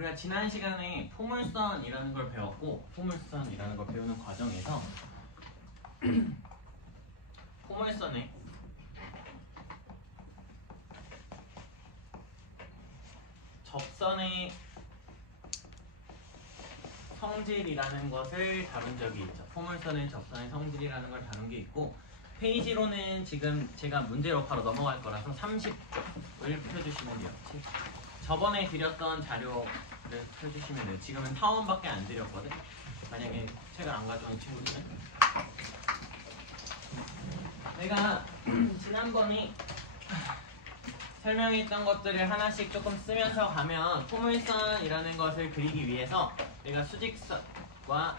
우리가 지난 시간에 포물선이라는 걸 배웠고, 포물선이라는 걸 배우는 과정에서 포물선의 접선의 성질이라는 것을 다룬 적이 있죠. 포물선의 접선의 성질이라는 걸 다룬 게 있고, 페이지로는 지금 제가 문제로 바로 넘어갈 거라서 30쪽을 펴주시면 돼요. 저번에 드렸던 자료를 펴주시면 돼요. 지금은 타원밖에 안 드렸거든. 만약에 책을 안 가져온 친구들은 내가 지난번에 설명했던 것들을 하나씩 조금 쓰면서 가면 포물선이라는 것을 그리기 위해서 내가 수직선과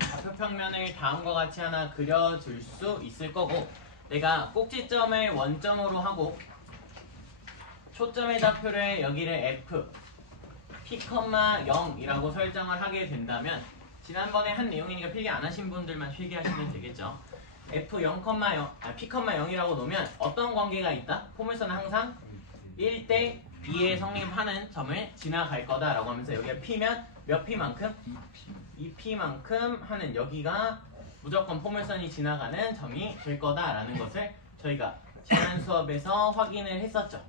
좌표평면을 다음과 같이 하나 그려줄 수 있을 거고, 내가 꼭지점을 원점으로 하고 초점의 좌표를 여기를 F P,0이라고 설정을 하게 된다면, 지난번에 한 내용이니까 필기 안 하신 분들만 필기하시면 되겠죠. F0,0, P,0이라고 놓으면 어떤 관계가 있다? 포물선은 항상 1대 2에 성립하는 점을 지나갈 거다라고 하면서, 여기가 P면 몇 P만큼? 2P만큼 하는, 여기가 무조건 포물선이 지나가는 점이 될 거다라는 것을 저희가 지난 수업에서 확인을 했었죠.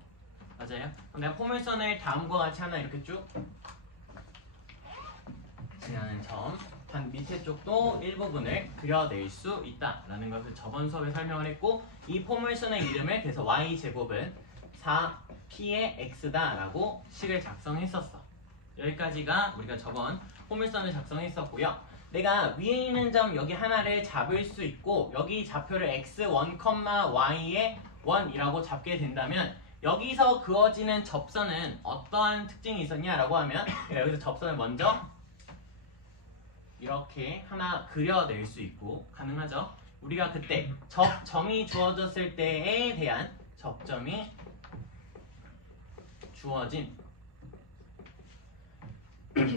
맞아요? 내가 포물선을 다음과 같이 하나 이렇게 쭉 지나는 점, 단 밑에 쪽도 일부분을 그려낼 수 있다라는 것을 저번 수업에 설명을 했고, 이 포물선의 이름을 그래서 y제곱은 4p의 x다라고 식을 작성했었어. 여기까지가 우리가 저번 포물선을 작성했었고요. 내가 위에 있는 점 여기 하나를 잡을 수 있고, 여기 좌표를 x1, y의 1이라고 잡게 된다면, 여기서 그어지는 접선은 어떠한 특징이 있었냐라고 하면, 여기서 접선을 먼저 이렇게 하나 그려낼 수 있고 가능하죠. 우리가 그때 접점이 주어졌을 때에 대한 접점이 주어진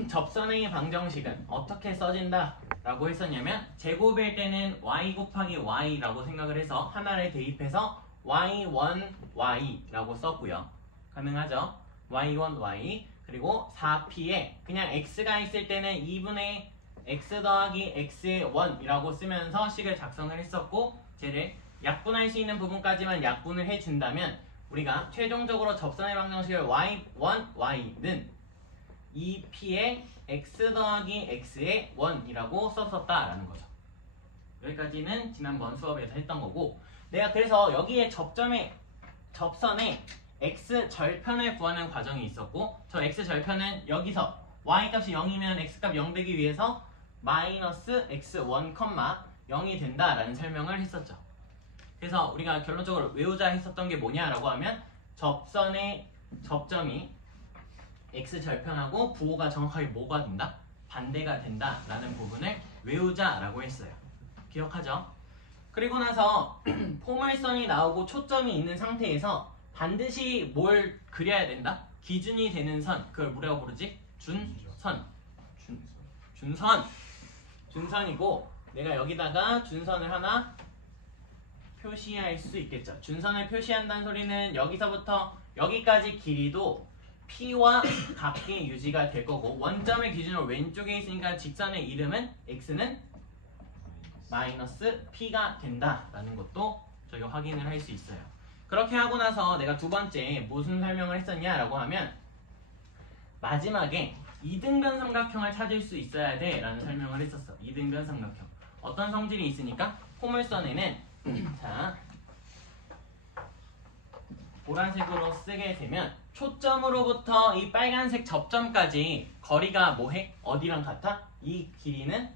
접선의 방정식은 어떻게 써진다 라고 했었냐면, 제곱일 때는 y 곱하기 y라고 생각을 해서 하나를 대입해서 y1, y라고 썼고요. 가능하죠? y1, y. 그리고 4p에 그냥 x가 있을 때는 2분의 x 더하기 x의 1이라고 쓰면서 식을 작성을 했었고, 쟤를 약분할 수 있는 부분까지만 약분을 해준다면, 우리가 최종적으로 접선의 방정식을 y1, y는 2p의 x 더하기 x의 1이라고 썼었다라는 거죠. 여기까지는 지난번 수업에서 했던 거고, 내가 그래서 여기에 접선에 x 절편을 구하는 과정이 있었고, 저 x 절편은 여기서 y 값이 0이면 x 값 0 되기 위해서 마이너스 x1, 0이 된다라는 설명을 했었죠. 그래서 우리가 결론적으로 외우자 했었던 게 뭐냐라고 하면, 접선의 접점이 x절편하고 부호가 정확하게 뭐가 된다? 반대가 된다라는 부분을 외우자라고 했어요. 기억하죠? 그리고 나서 포물선이 나오고 초점이 있는 상태에서 반드시 뭘 그려야 된다? 기준이 되는 선, 그걸 뭐라고 부르지? 준선. 준선이고, 내가 여기다가 준선을 하나 표시할 수 있겠죠. 준선을 표시한다는 소리는 여기서부터 여기까지 길이도 P와 같게 유지가 될 거고, 원점의 기준으로 왼쪽에 있으니까 직선의 이름은 x는 마이너스 P가 된다라는 것도 저희가 확인을 할 수 있어요. 그렇게 하고 나서 내가 두 번째 무슨 설명을 했었냐라고 하면, 마지막에 이등변 삼각형을 찾을 수 있어야 돼 라는 설명을 했었어. 이등변 삼각형. 어떤 성질이 있으니까? 포물선에는 자, 보라색으로 쓰게 되면 초점으로부터 이 빨간색 접점까지 거리가 뭐해? 어디랑 같아? 이 길이는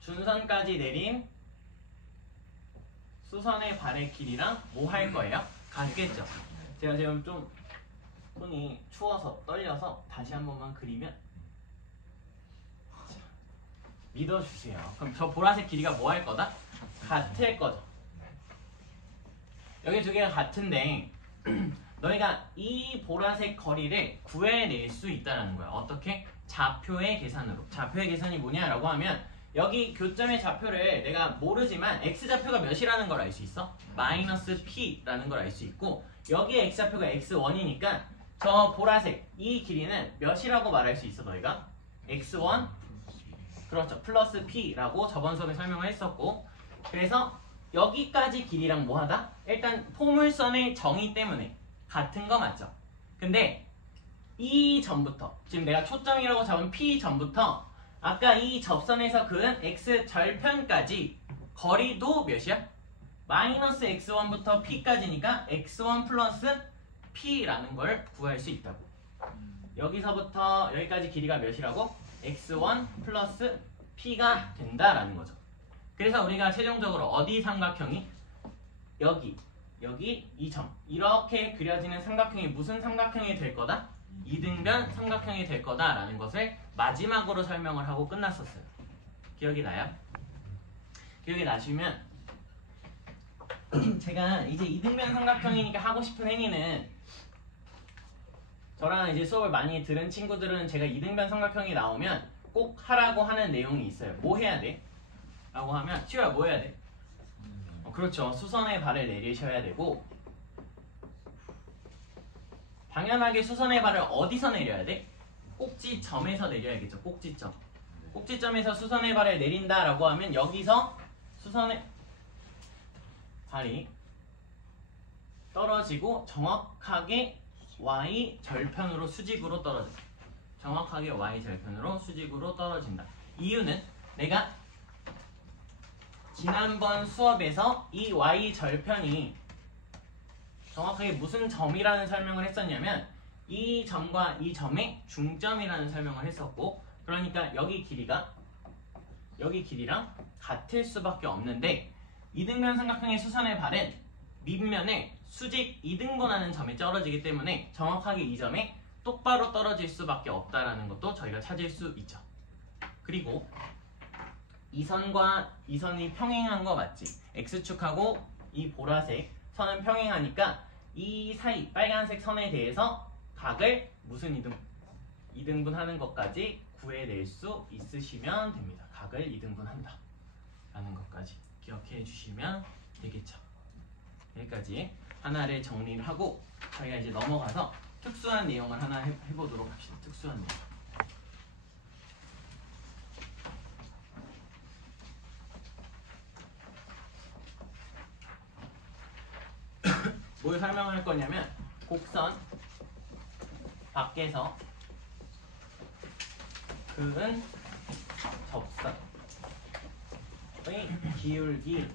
준선까지 내린 수선의 발의 길이랑 뭐 할 거예요? 같겠죠. 제가 지금 좀 손이 추워서 떨려서 다시 한 번만 그리면, 믿어주세요. 그럼 저 보라색 길이가 뭐 할 거다? 같을 거죠. 여기 두 개가 같은데 너희가 이 보라색 거리를 구해낼 수 있다는 거야. 어떻게? 좌표의 계산으로. 좌표의 계산이 뭐냐라고 하면, 여기 교점의 좌표를 내가 모르지만 x좌표가 몇이라는 걸 알 수 있어? 마이너스 p라는 걸 알 수 있고 여기에 x좌표가 x1이니까 저 보라색 이 길이는 몇이라고 말할 수 있어 너희가? x1 그렇죠 플러스 p라고 저번 수업에 설명을 했었고 그래서 여기까지 길이랑 뭐하다? 일단 포물선의 정의 때문에 같은 거 맞죠? 근데 이 점부터 지금 내가 초점이라고 잡은 p 점부터 아까 이 접선에서 그은 x 절편까지 거리도 몇이야? 마이너스 x1부터 p까지니까 x1 플러스 p라는 걸 구할 수 있다고. 여기서부터 여기까지 길이가 몇이라고? x1 플러스 p가 된다라는 거죠. 그래서 우리가 최종적으로 어디 삼각형이? 여기 이 점 이렇게 그려지는 삼각형이 무슨 삼각형이 될 거다? 이등변 삼각형이 될 거다라는 것을 마지막으로 설명을 하고 끝났었어요. 기억이 나요? 기억이 나시면 제가 이제 이등변 삼각형이니까 하고 싶은 행위는 저랑 이제 수업을 많이 들은 친구들은 제가 이등변 삼각형이 나오면 꼭 하라고 하는 내용이 있어요. 뭐 해야 돼? 라고 하면 치우야 뭐 해야 돼? 그렇죠. 수선의 발을 내리셔야 되고 당연하게 수선의 발을 어디서 내려야 돼? 꼭지점에서 내려야겠죠. 꼭지점. 꼭지점에서 수선의 발을 내린다라고 하면 여기서 수선의 발이 떨어지고 정확하게 y 절편으로 수직으로 떨어진다. 정확하게 y 절편으로 수직으로 떨어진다. 이유는 내가 지난번 수업에서 이 y 절편이 정확하게 무슨 점이라는 설명을 했었냐면 이 점과 이 점의 중점이라는 설명을 했었고 그러니까 여기 길이랑 같을 수밖에 없는데 이등변 삼각형의 수선의 발은 밑면을 수직 2등분하는 점에 떨어지기 때문에 정확하게 이 점에 똑바로 떨어질 수밖에 없다라는 것도 저희가 찾을 수 있죠. 그리고 이 선과 이 선이 평행한 거 맞지? X축하고 이 보라색 선은 평행하니까 이 사이 빨간색 선에 대해서 각을 무슨 이등분하는 것까지 구해낼 수 있으시면 됩니다. 각을 이등분한다 라는 것까지 기억해 주시면 되겠죠. 여기까지 하나를 정리를 하고 저희가 이제 넘어가서 특수한 내용을 하나 해보도록 합시다. 특수한 내용. 뭘 설명할 거냐면 곡선 밖에서 그은 접선의 기울기라는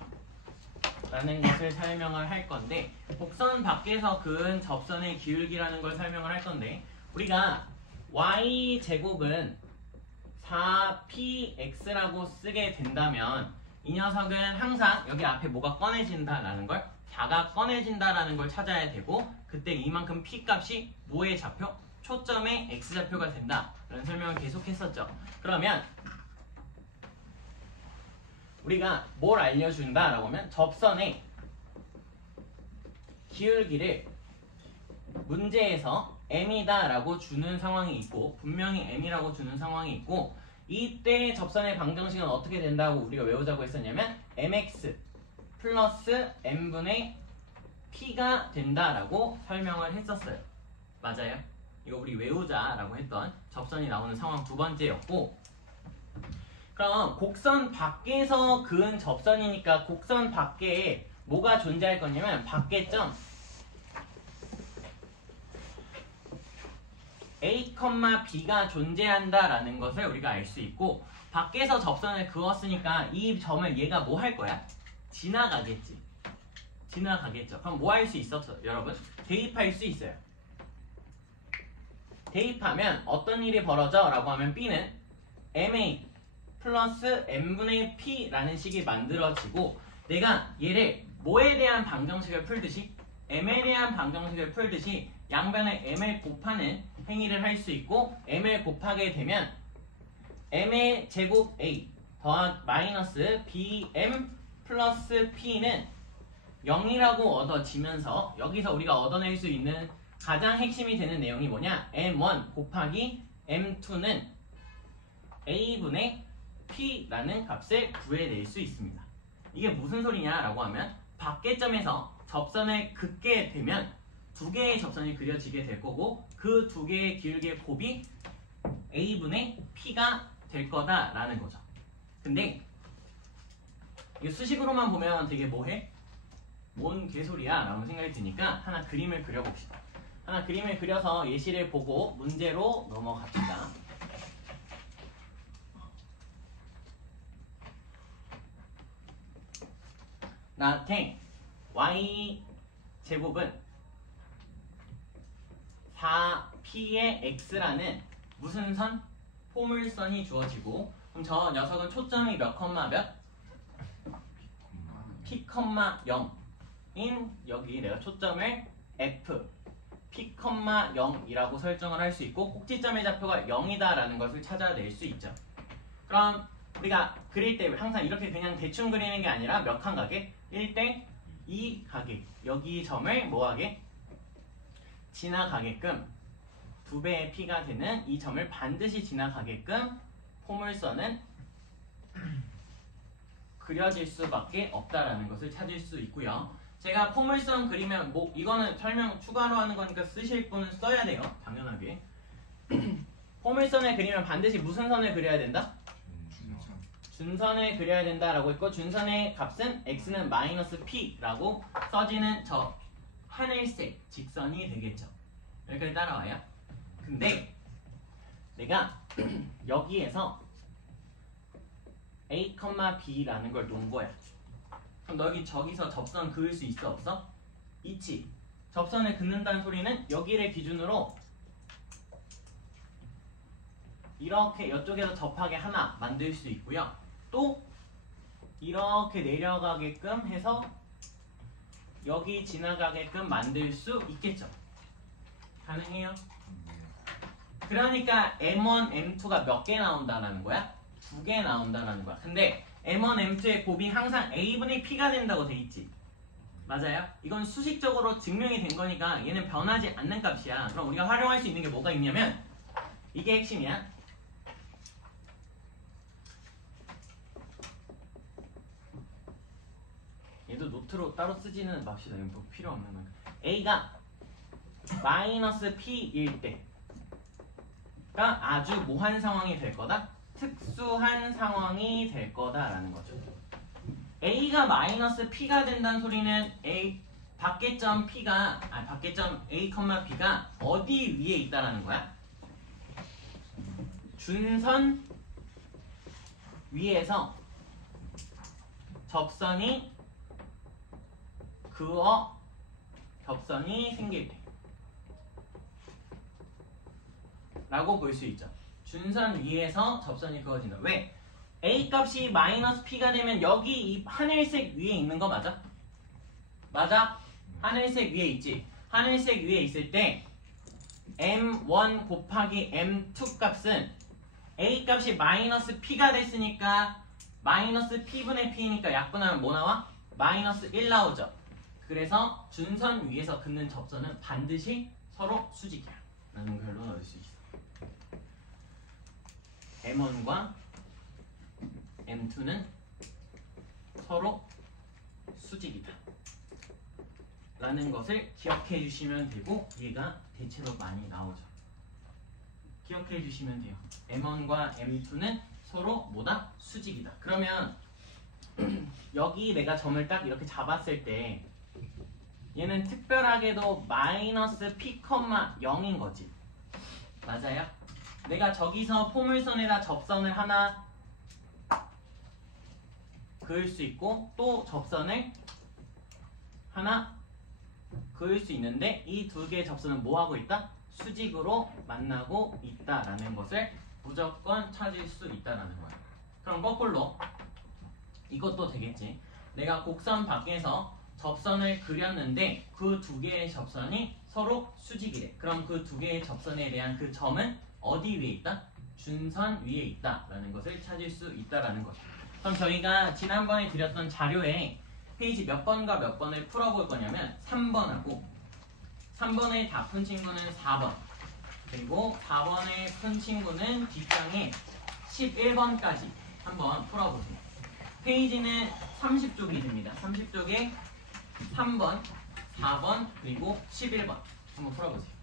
것을 설명을 할 건데 곡선 밖에서 그은 접선의 기울기라는 걸 설명을 할 건데 우리가 y제곱은 4px라고 쓰게 된다면 이 녀석은 항상 여기 앞에 뭐가 꺼내진다라는 걸 4가 꺼내진다라는 걸 찾아야 되고 그때 이만큼 p 값이 뭐의 좌표? 초점의 x좌표가 된다 라는 설명을 계속 했었죠. 그러면 우리가 뭘 알려준다 라고 하면 접선의 기울기를 문제에서 m이다 라고 주는 상황이 있고 분명히 m이라고 주는 상황이 있고 이때 접선의 방정식은 어떻게 된다고 우리가 외우자고 했었냐면 mx 플러스 n분의 p가 된다라고 설명을 했었어요. 맞아요? 이거 우리 외우자라고 했던 접선이 나오는 상황 두 번째였고 그럼 곡선 밖에서 그은 접선이니까 곡선 밖에 뭐가 존재할 거냐면 밖에 점 A, B가 존재한다라는 것을 우리가 알 수 있고 밖에서 접선을 그었으니까 이 점을 얘가 뭐 할 거야? 지나가겠지. 지나가겠죠. 그럼 뭐 할 수 있었어, 여러분? 대입할 수 있어요. 대입하면 어떤 일이 벌어져? 라고 하면 B는 MA 플러스 N분의 P라는 식이 만들어지고 내가 얘를 뭐에 대한 방정식을 풀듯이 M에 대한 방정식을 풀듯이 양변에 M을 곱하는 행위를 할 수 있고 M을 곱하게 되면 M의 제곱 A 더한 마이너스 BM 플러스 P는 0이라고 얻어지면서 여기서 우리가 얻어낼 수 있는 가장 핵심이 되는 내용이 뭐냐? M1 곱하기 M2는 A분의 P라는 값을 구해낼 수 있습니다. 이게 무슨 소리냐라고 하면 밖에점에서 접선을 긋게 되면 두 개의 접선이 그려지게 될 거고 그 두 개의 기울기의 곱이 A분의 P가 될 거다라는 거죠. 근데 이게 수식으로만 보면 되게 뭐해? 뭔 개소리야? 라고 생각이 드니까 하나 그림을 그려봅시다. 하나 그림을 그려서 예시를 보고 문제로 넘어갑시다. 나한테 y 제곱은 4p의 x라는 무슨 선? 포물선이 주어지고 그럼 저 녀석은 초점이 몇 컴마 몇? p, 0인 여기 내가 초점을 f p, 0이라고 설정을 할 수 있고 꼭지점의 좌표가 0이다 라는 것을 찾아낼 수 있죠. 그럼 우리가 그릴 때 항상 이렇게 그냥 대충 그리는 게 아니라 몇 칸 가게? 1대 2 가게. 여기 점을 뭐하게? 지나가게끔 2배의 p가 되는 이 점을 반드시 지나가게끔 포물선은 그려질 수밖에 없다라는 것을 찾을 수 있고요. 제가 포물선 그리면 뭐 이거는 설명 추가로 하는 거니까 쓰실 분은 써야 돼요. 당연하게. 포물선을 그리면 반드시 무슨 선을 그려야 된다? 준선을 그려야 된다라고 했고 준선의 값은 x는 마이너스 p라고 써지는 저 하늘색 직선이 되겠죠. 여기까지 따라와요. 근데 내가 여기에서 a, b라는 걸 놓은 거야. 그럼 너희 저기서 접선 그을 수 있어 없어? 있지. 접선을 긋는다는 소리는 여기를 기준으로 이렇게 이쪽에서 접하게 하나 만들 수 있고요. 또 이렇게 내려가게끔 해서 여기 지나가게끔 만들 수 있겠죠. 가능해요? 그러니까 M1, M2가 몇 개 나온다는 거야? 2개 나온다는 거야. 근데 M1, M2의 곱이 항상 A분의 P가 된다고 돼 있지. 맞아요? 이건 수식적으로 증명이 된 거니까 얘는 변하지 않는 값이야. 그럼 우리가 활용할 수 있는 게 뭐가 있냐면 이게 핵심이야. 얘도 노트로 따로 쓰지는 맙시다. 이건 뭐 필요 없는 거니까. A가 마이너스 P일 때가 아주 뭐한 상황이 될 거다? 특수한 상황이 될 거다라는 거죠. A가 마이너스 P가 된다는 소리는 밖에점 P가 밖에점 A, B가 어디 위에 있다라는 거야? 준선 위에서 접선이 그어 접선이 생길 때 라고 볼 수 있죠. 준선 위에서 접선이 그어진다. 왜? A 값이 마이너스 P가 되면 여기 이 하늘색 위에 있는 거 맞아? 맞아? 하늘색 위에 있지. 하늘색 위에 있을 때 M1 곱하기 M2 값은 A 값이 마이너스 P가 됐으니까 마이너스 P분의 P니까 약분하면 뭐 나와? 마이너스 1 나오죠. 그래서 준선 위에서 긋는 접선은 반드시 서로 수직이야 라는 결론을 얻을 수 있어. M1과 M2는 서로 수직이다 라는 것을 기억해 주시면 되고 얘가 대체로 많이 나오죠. 기억해 주시면 돼요. M1과 M2는 서로 뭐다? 수직이다. 그러면 여기 내가 점을 딱 이렇게 잡았을 때 얘는 특별하게도 마이너스 P, 0인 거지. 맞아요? 내가 저기서 포물선에다 접선을 하나 그을 수 있고 또 접선을 하나 그을 수 있는데 이 두 개의 접선은 뭐 하고 있다? 수직으로 만나고 있다라는 것을 무조건 찾을 수 있다라는 거야. 그럼 거꾸로 이것도 되겠지. 내가 곡선 밖에서 접선을 그렸는데 그 두 개의 접선이 서로 수직이래. 그럼 그 두 개의 접선에 대한 그 점은 어디 위에 있다? 준선 위에 있다라는 것을 찾을 수 있다라는 거죠. 그럼 저희가 지난번에 드렸던 자료에 페이지 몇 번과 몇 번을 풀어볼 거냐면 3번하고 3번을 다 푼 친구는 4번 그리고 4번을 푼 친구는 뒷장에 11번까지 한번 풀어보세요. 페이지는 30쪽이 됩니다. 30쪽에 3번, 4번, 그리고 11번 한번 풀어보세요.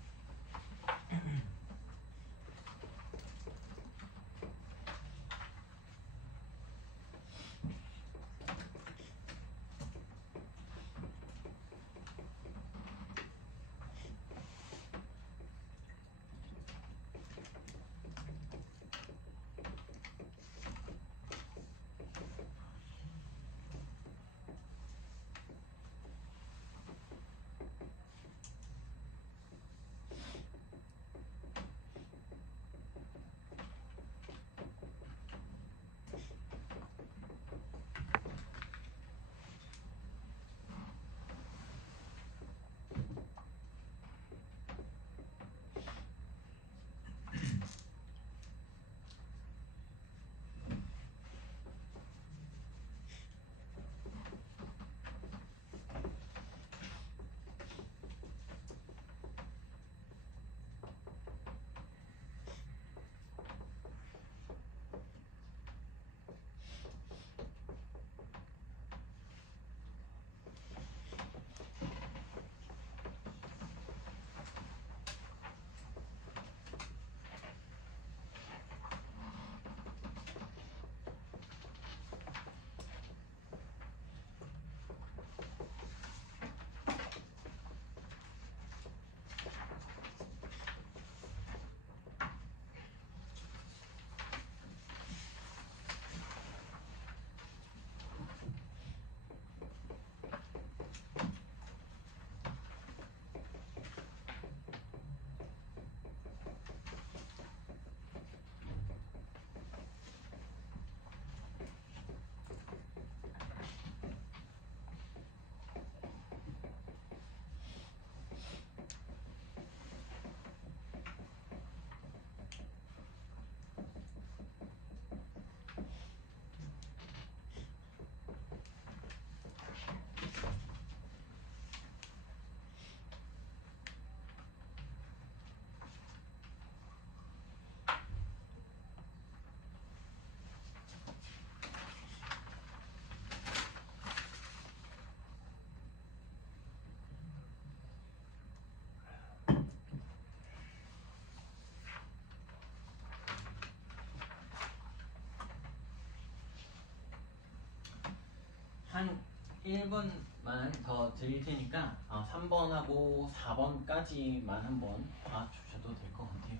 한 1분만 더 드릴 테니까 3번하고 4번까지만 한번 봐주셔도 될 것 같아요.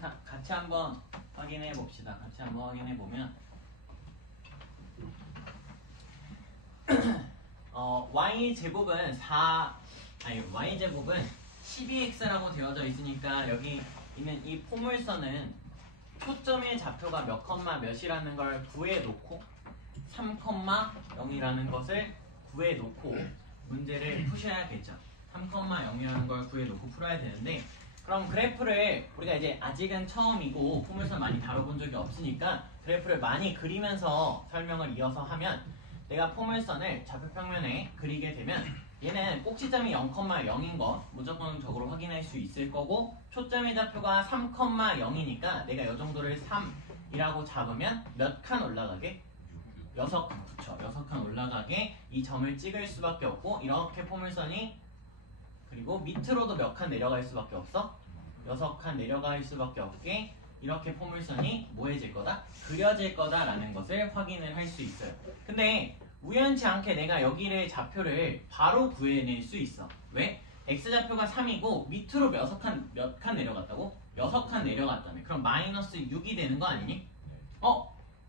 자, 같이 한번 확인해 봅시다. 같이 한번 확인해 보면 y제곱은 y제곱은 12x라고 되어져 있으니까 여기 있는 이 포물선은 초점의 좌표가 몇 컴마 몇이라는 걸 구해놓고 3,0이라는 것을 구해놓고 문제를 푸셔야겠죠. 3,0이라는 걸 구해놓고 풀어야 되는데, 그럼 그래프를 우리가 이제 아직은 처음이고 포물선 많이 다뤄본 적이 없으니까 그래프를 많이 그리면서 설명을 이어서 하면, 내가 포물선을 좌표평면에 그리게 되면 얘는 꼭지점이 0,0인 거 무조건적으로 확인할 수 있을 거고, 초점의 좌표가 3,0이니까 내가 이 정도를 3이라고 잡으면 몇 칸 올라가게? 6칸. 그쵸, 6칸 올라가게 이 점을 찍을 수밖에 없고, 이렇게 포물선이 그리고 밑으로도 몇 칸 내려갈 수밖에 없어? 6칸 내려갈 수밖에 없게 이렇게 포물선이 뭐해질 거다? 그려질 거다라는 것을 확인을 할 수 있어요. 근데 우연치 않게 내가 여기를 좌표를 바로 구해낼 수 있어. 왜? x좌표가 3이고 밑으로 몇 칸 내려갔다고? 6칸 내려갔다며. 그럼 마이너스 6이 되는 거 아니니?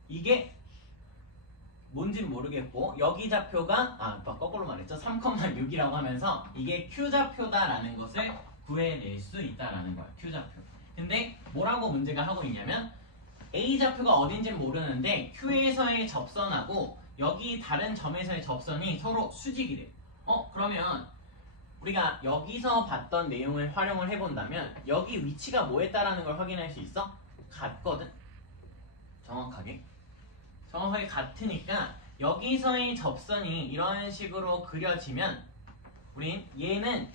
이게 뭔진 모르겠고 여기 좌표가 거꾸로 말했죠. 3,6이라고 하면서 이게 Q좌표다라는 것을 구해낼 수 있다라는 거예요. Q좌표. 근데 뭐라고 문제가 하고 있냐면 A좌표가 어딘지 모르는데 Q에서의 접선하고 여기 다른 점에서의 접선이 서로 수직이 돼. 그러면 우리가 여기서 봤던 내용을 활용을 해본다면 여기 위치가 뭐였다라는 걸 확인할 수 있어? 같거든? 정확하게 같으니까 여기서의 접선이 이런 식으로 그려지면 우린 얘는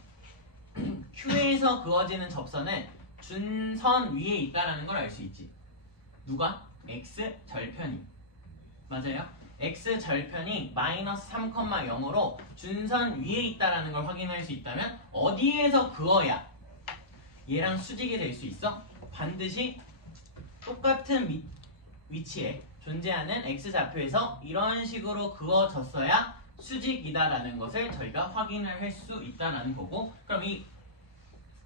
Q에서 그어지는 접선은 준선 위에 있다라는 걸 알 수 있지. 누가? X절편이. 맞아요? X절편이 마이너스 3,0으로 준선 위에 있다라는 걸 확인할 수 있다면 어디에서 그어야 얘랑 수직이 될 수 있어? 반드시 똑같은 위치에 존재하는 X좌표에서 이런 식으로 그어졌어야 수직이다라는 것을 저희가 확인을 할 수 있다라는 거고, 그럼 이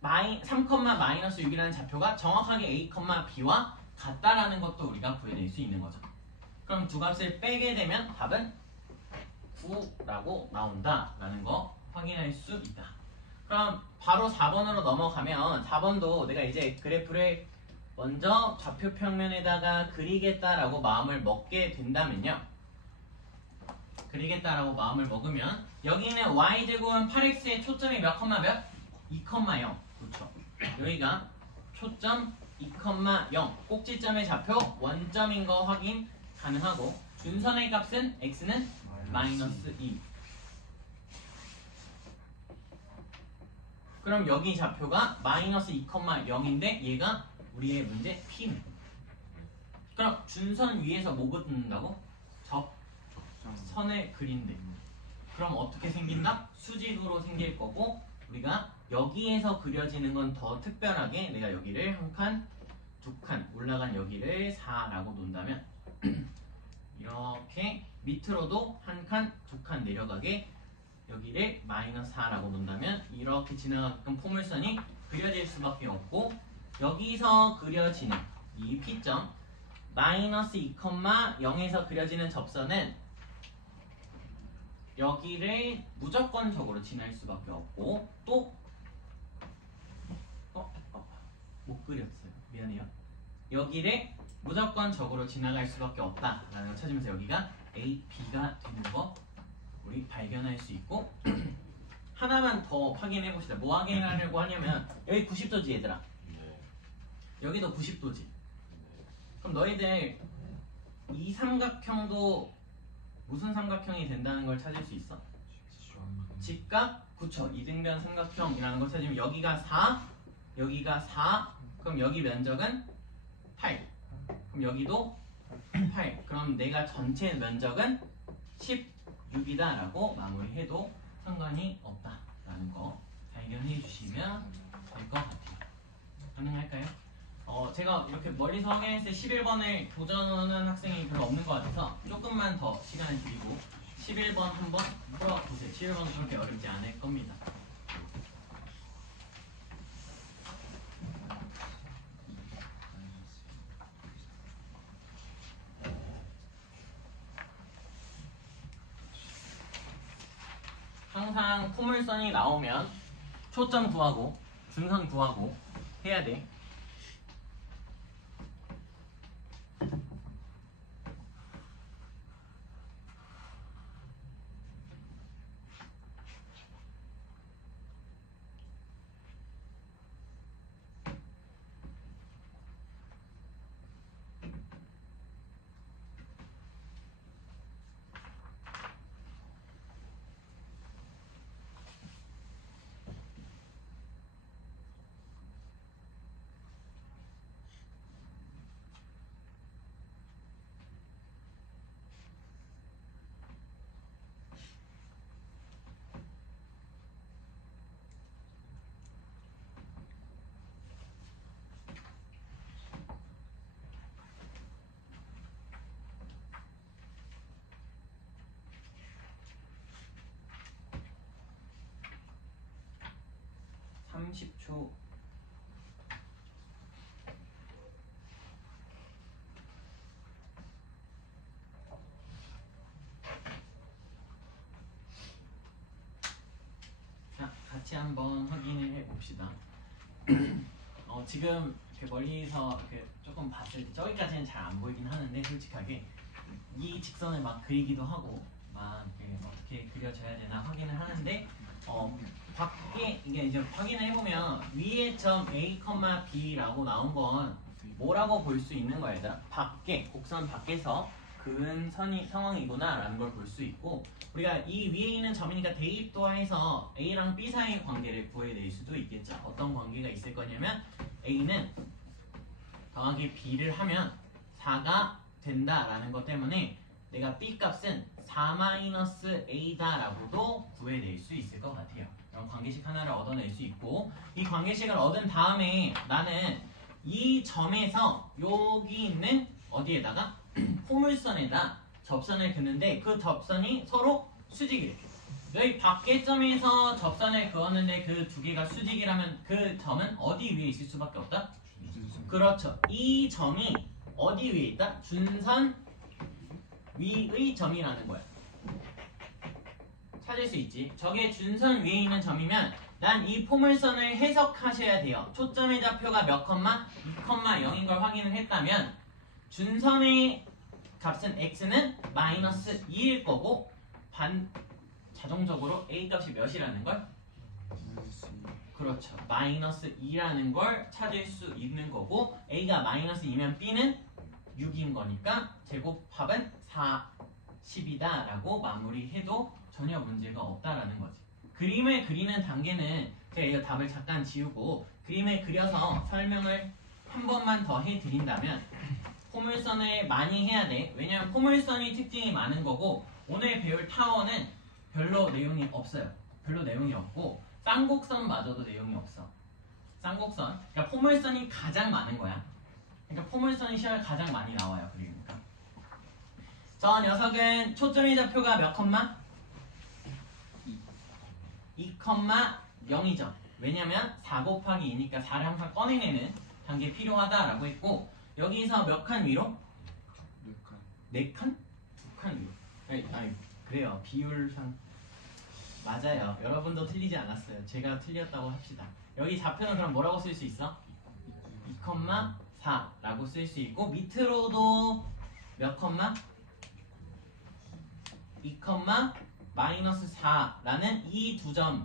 3,-6이라는 좌표가 정확하게 A, B와 같다라는 것도 우리가 구해낼 수 있는 거죠. 그럼 두 값을 빼게 되면 답은 9라고 나온다라는 거 확인할 수 있다. 그럼 바로 4번으로 넘어가면 4번도 내가 이제 그래프를 먼저 좌표 평면에다가 그리겠다라고 마음을 먹게 된다면요. 그리겠다라고 마음을 먹으면 여기는 y제곱은 8x의 초점이 몇, 2,0. 그렇죠. 여기가 초점 2,0 꼭지점의 좌표 원점인 거 확인 가능하고 준선의 값은 x는 마이너스 2. 그럼 여기 좌표가 마이너스 2,0인데 얘가 우리의 문제 P는. 그럼 준선 위에서 뭐 그린다고? 접선을 그린대. 그럼 어떻게 생긴다? 수직으로 생길 거고 우리가 여기에서 그려지는 건 더 특별하게 내가 여기를 한 칸, 두 칸 올라간 여기를 4라고 놓는다면 이렇게 밑으로도 한 칸, 두 칸 내려가게 여기를 마이너스 4라고 놓는다면 이렇게 지나가게끔 포물선이 그려질 수밖에 없고 여기서 그려지는 이 P점 마이너스 2,0에서 그려지는 접선은 여기를 무조건적으로 지날 수밖에 없고 또 못 그렸어요. 미안해요. 여기를 무조건적으로 지나갈 수밖에 없다라는 걸 찾으면서 여기가 A, B가 되는 거 우리 발견할 수 있고 하나만 더 확인해 봅시다. 뭐 확인하려고 하냐면 여기 90도지 얘들아. 여기도 90도지. 그럼 너희들 이 삼각형도 무슨 삼각형이 된다는 걸 찾을 수 있어? 직각? 그쵸. 이등변 삼각형이라는 걸 찾으면 여기가 4, 여기가 4, 그럼 여기 면적은 8. 그럼 여기도 8. 그럼 내가 전체 면적은 16이다라고 마무리해도 상관이 없다라는 거 발견해 주시면 될 것 같아요. 가능할까요? 제가 이렇게 멀리서 확인했을 때 11번을 도전하는 학생이 별로 없는 것 같아서 조금만 더 시간을 드리고 11번 한번 풀어보세요. 11번은 그렇게 어렵지 않을 겁니다. 항상 포물선이 나오면 초점 구하고 중선 구하고 해야 돼. (30초) 같이 한번 확인을 해봅시다. 지금 멀리서 조금 봤을 때 저기까지는 잘 안 보이긴 하는데 솔직하게 이 직선을 막 그리기도 하고 막 어떻게 그려져야 되나 확인을 하는데 밖에 이게 이제 확인을 해보면 위에 점 A, B라고 나온 건 뭐라고 볼 수 있는 거야, 얘들아? 밖에 곡선 밖에서 그은 선이 상황이구나라는 걸 볼 수 있고 우리가 이 위에 있는 점이니까 대입도해서 A랑 B 사이의 관계를 구해낼 수도 있겠죠. 어떤 관계가 있을 거냐면 A는 더하기 B를 하면 4가 된다라는 것 때문에 내가 B 값은 4-A다 라고도 구해낼 수 있을 것 같아요. 이런 관계식 하나를 얻어낼 수 있고 이 관계식을 얻은 다음에 나는 이 점에서 여기 있는 어디에다가 포물선에다 접선을 그는데 그 접선이 서로 수직이래. 여기 밖에 점에서 접선을 그었는데 그 두 개가 수직이라면 그 점은 어디 위에 있을 수밖에 없다? 그렇죠. 이 점이 어디 위에 있다? 준선 위의 점이라는 거야. 찾을 수 있지. 저게 준선 위에 있는 점이면 난 이 포물선을 해석하셔야 돼요. 초점의 좌표가 몇 컴마? 2,0인 걸 확인을 했다면 준선의 값은 x는 마이너스 2일 거고 자동적으로 a 값이 몇이라는 걸? 그렇죠. 마이너스 2라는 걸 찾을 수 있는 거고 a가 마이너스 2면 b는 6인 거니까 제곱합은 40이다 라고 마무리해도 전혀 문제가 없다라는 거지. 그림을 그리는 단계는 제가 이 답을 잠깐 지우고 그림을 그려서 설명을 한 번만 더 해드린다면 포물선을 많이 해야 돼. 왜냐면 포물선이 특징이 많은 거고 오늘 배울 타원은 별로 내용이 없어요. 별로 내용이 없고 쌍곡선마저도 내용이 없어. 쌍곡선. 그러니까 포물선이 가장 많은 거야. 그러니까 포물선이 시험에 가장 많이 나와요. 그러니까 저 녀석은 초점의 좌표가 몇 컴마? 2,0이죠. 왜냐면 4 곱하기 2니까 4를 항상 꺼내내는 단계 필요하다라고 했고 여기서 몇 칸 위로? 4칸? 4칸? 2칸 위로. 아니 그래요. 비율상 맞아요. 여러분도 틀리지 않았어요. 제가 틀렸다고 합시다. 여기 좌표는 그럼 뭐라고 쓸 수 있어? 2,4라고 쓸 수 있고 밑으로도 몇 컴마? 2, 마이너스 4라는 이 두 점은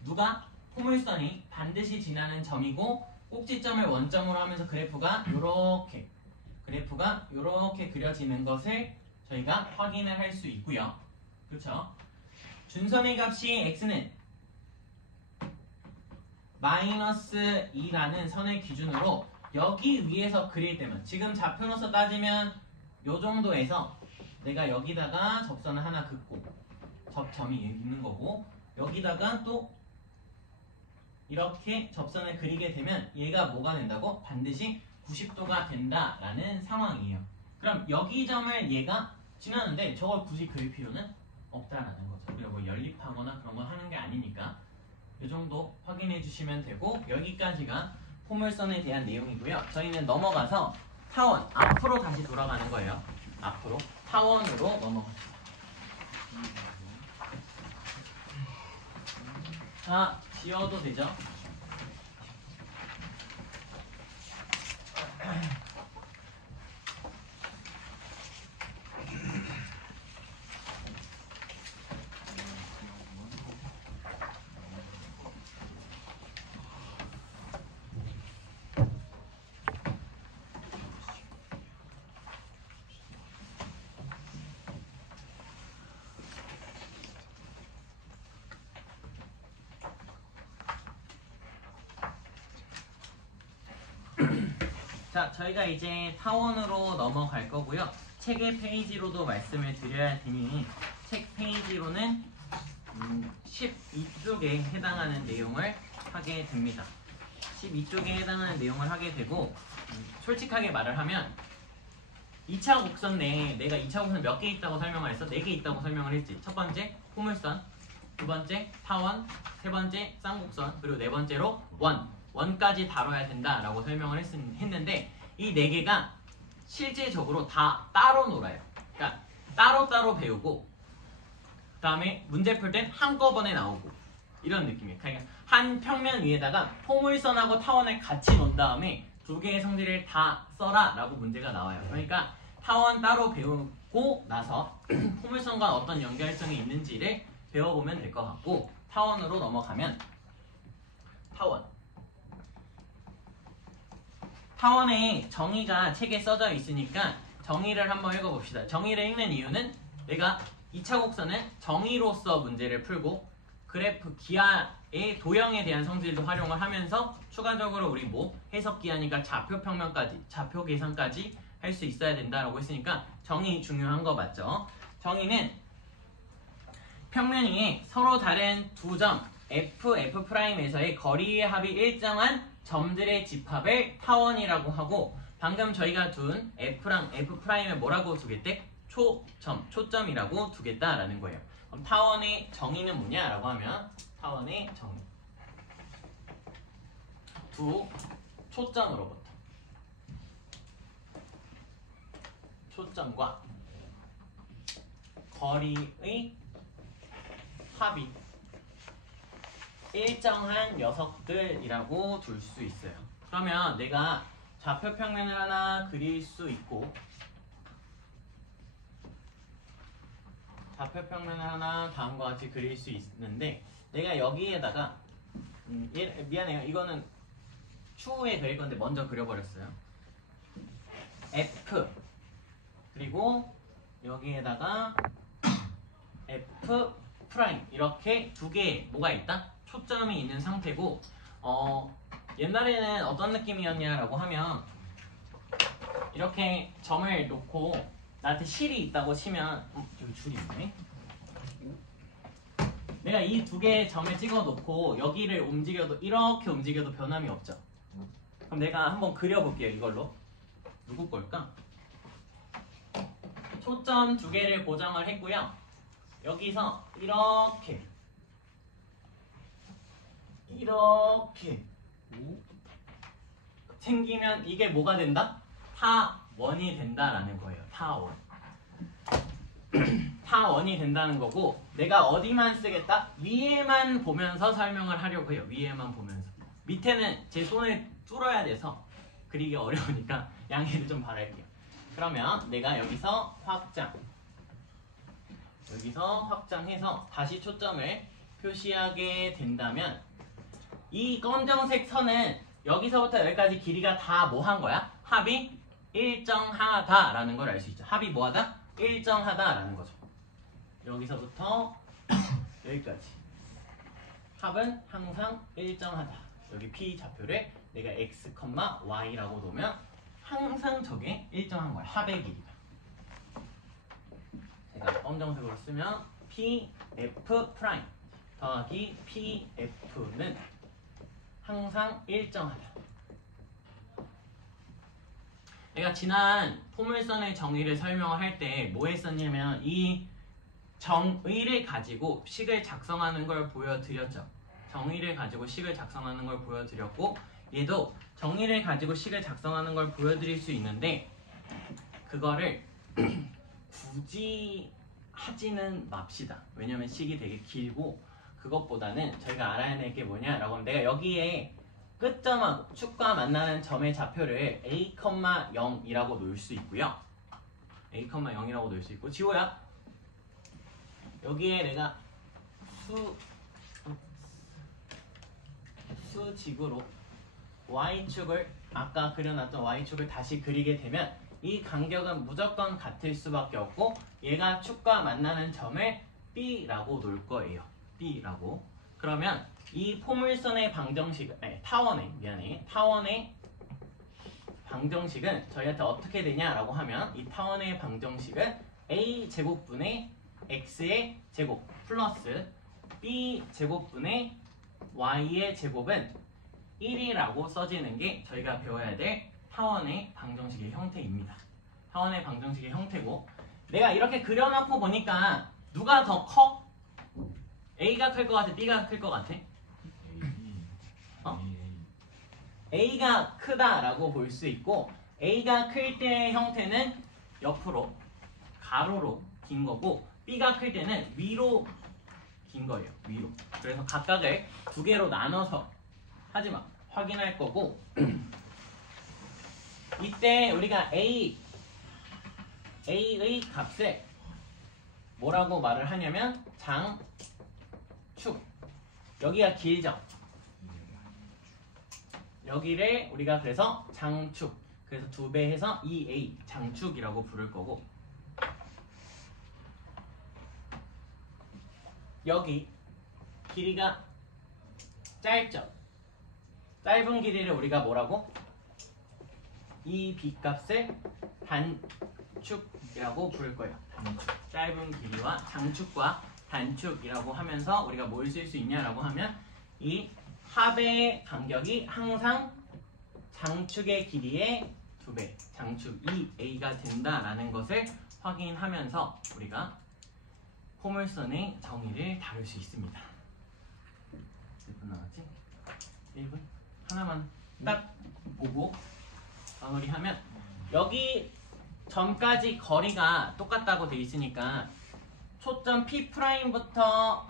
누가? 포물선이 반드시 지나는 점이고 꼭지점을 원점으로 하면서 그래프가 요렇게 그려지는 것을 저희가 확인을 할 수 있고요. 그렇죠? 준선의 값이 x는 마이너스 2라는 선을 기준으로 여기 위에서 그릴 때면 지금 좌표로서 따지면 요 정도에서 내가 여기다가 접선을 하나 긋고 접점이 있는 거고 여기다가 또 이렇게 접선을 그리게 되면 얘가 뭐가 된다고? 반드시 90도가 된다라는 상황이에요. 그럼 여기 점을 얘가 지나는데 저걸 굳이 그릴 필요는 없다라는 거죠. 그리고 뭐 연립하거나 그런 거 하는 게 아니니까 이 정도 확인해 주시면 되고 여기까지가 포물선에 대한 내용이고요. 저희는 넘어가서 타원 앞으로 다시 돌아가는 거예요. 앞으로 타원으로 넘어갑시다. 자, 지워도 되죠? 자, 저희가 이제 타원으로 넘어갈 거고요. 책의 페이지로도 말씀을 드려야 되니 책 페이지로는 12쪽에 해당하는 내용을 하게 됩니다. 12쪽에 해당하는 내용을 하게 되고 솔직하게 말을 하면 2차 곡선 내에 내가 2차 곡선 몇 개 있다고 설명을 했어? 4개 있다고 설명을 했지. 첫 번째 포물선, 두 번째 타원, 세 번째 쌍곡선, 그리고 네 번째로 원까지 다뤄야 된다라고 설명을 했는데 이 4개가 실제적으로 다 따로 놀아요. 그러니까 따로따로 배우고 그 다음에 문제 풀 땐 한꺼번에 나오고 이런 느낌이에요. 그러니까 한 평면 위에다가 포물선하고 타원을 같이 놓은 다음에 두 개의 성질을 다 써라 라고 문제가 나와요. 그러니까 타원 따로 배우고 나서 포물선과 어떤 연결성이 있는지를 배워보면 될 것 같고, 타원으로 넘어가면 타원의 정의가 책에 써져 있으니까 정의를 한번 읽어봅시다. 정의를 읽는 이유는 내가 2차 곡선은 정의로서 문제를 풀고 그래프 기하의 도형에 대한 성질도 활용을 하면서 추가적으로 우리 뭐 해석 기하니까 좌표 평면까지, 좌표 계산까지 할 수 있어야 된다라고 했으니까 정의 중요한 거 맞죠? 정의는 평면 위에 서로 다른 두 점 F, F'에서의 거리의 합이 일정한 점들의 집합을 타원이라고 하고, 방금 저희가 둔 F랑 F'에 뭐라고 두겠대? 초점이라고 두겠다라는 거예요. 그럼 타원의 정의는 뭐냐라고 하면 타원의 정의 두 초점으로부터 초점과 거리의 합이 일정한 녀석들이라고 둘 수 있어요. 그러면 내가 좌표 평면을 하나 그릴 수 있고, 좌표 평면을 하나 다음과 같이 그릴 수 있는데, 내가 여기에다가 미안해요, 이거는 추후에 그릴 건데 먼저 그려버렸어요. F 그리고 여기에다가 F 프라임, 이렇게 두 개의 뭐가 있다? 초점이 있는 상태고, 옛날에는 어떤 느낌이었냐라고 하면 이렇게 점을 놓고 나한테 실이 있다고 치면 여기 줄이 있네. 내가 이 두 개의 점을 찍어 놓고 여기를 움직여도 이렇게 움직여도 변함이 없죠. 그럼 내가 한번 그려볼게요. 이걸로 누구 걸까? 초점 두 개를 고정을 했고요. 여기서 이렇게 생기면 이게 뭐가 된다? 타원이 된다라는 거예요. 타원. 타원이 된다는 거고, 내가 어디만 쓰겠다? 위에만 보면서 설명을 하려고 해요. 위에만 보면서. 밑에는 제 손을 뚫어야 돼서 그리기 어려우니까 양해를 좀 바랄게요. 그러면 내가 여기서 확장해서 다시 초점을 표시하게 된다면, 이 검정색 선은 여기서부터 여기까지 길이가 다 뭐 한 거야? 합이 일정하다라는 걸 알 수 있죠. 합이 뭐하다? 일정하다라는 거죠. 여기서부터 여기까지 합은 항상 일정하다. 여기 P 좌표를 내가 X, Y라고 놓으면 항상 저게 일정한 거야. 합의 길이가. 제가 검정색으로 쓰면 PF' 더하기 PF는 항상 일정하다. 내가 지난 포물선의 정의를 설명을 할 때 뭐 했었냐면 이 정의를 가지고 식을 작성하는 걸 보여드렸죠. 정의를 가지고 식을 작성하는 걸 보여드렸고, 얘도 정의를 가지고 식을 작성하는 걸 보여드릴 수 있는데 그거를 굳이 하지는 맙시다. 왜냐면 식이 되게 길고, 그것보다는 저희가 알아야 될 게 뭐냐라고 하면, 내가 여기에 끝점하고 축과 만나는 점의 좌표를 A, 0이라고 놓을 수 있고요. A, 0이라고 놓을 수 있고, 지호야 여기에 내가 수직으로 Y축을, 아까 그려놨던 Y축을 다시 그리게 되면 이 간격은 무조건 같을 수밖에 없고, 얘가 축과 만나는 점을 B라고 놓을 거예요. B라고. 그러면 이 포물선의 타원의 방정식은 저희한테 어떻게 되냐라고 하면, 이 타원의 방정식은 A 제곱분의 X의 제곱 플러스 B 제곱분의 Y의 제곱은 1이라고 써지는 게 저희가 배워야 될 타원의 방정식의 형태입니다. 타원의 방정식의 형태고, 내가 이렇게 그려놓고 보니까 누가 더 커? A가 클 것 같아? B가 클 것 같아? A가 크다라고 볼 수 있고, A가 클 때의 형태는 옆으로 가로로 긴 거고, B가 클 때는 위로 긴 거예요. 위로. 그래서 각각을 두 개로 나눠서 하지만 확인할 거고 이때 우리가 A의 값을 뭐라고 말을 하냐면 장축. 여기가 길죠. 여기를 우리가 그래서 장축. 그래서 2배 해서 2A 장축이라고 부를 거고 여기 길이가 짧죠. 짧은 길이를 우리가 뭐라고? 이 B값을 단축이라고 부를 거예요. 단축. 짧은 길이와 장축과 단축이라고 하면서 우리가 뭘 쓸 수 있냐라고 하면 이 합의 간격이 항상 장축의 길이의 2배, 장축 2A가 된다라는 것을 확인하면서 우리가 포물선의 정의를 다룰 수 있습니다. 몇 분 남았지? 1분? 하나만 딱 보고 마무리하면 여기 점까지 거리가 똑같다고 돼 있으니까 초점 P'부터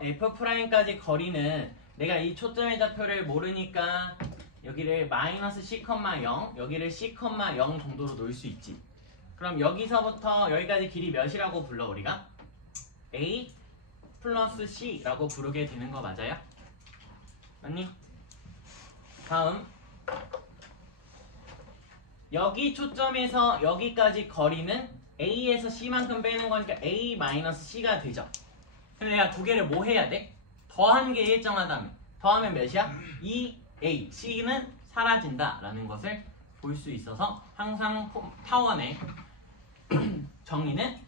F'까지 거리는 내가 이 초점의 좌표를 모르니까 여기를 마이너스 C,0 여기를 C,0 정도로 놓을 수 있지. 그럼 여기서부터 여기까지 길이 몇이라고 불러 우리가? A 플러스 C라고 부르게 되는 거 맞아요? 맞니? 다음 여기 초점에서 여기까지 거리는 A에서 C만큼 빼는 거니까 A 마이너스 C가 되죠. 근데 내가 두 개를 뭐 해야 돼? 더한 게 일정하다면 더하면 몇이야? 2A C는 사라진다 라는 것을 볼 수 있어서 항상 타원의 정의는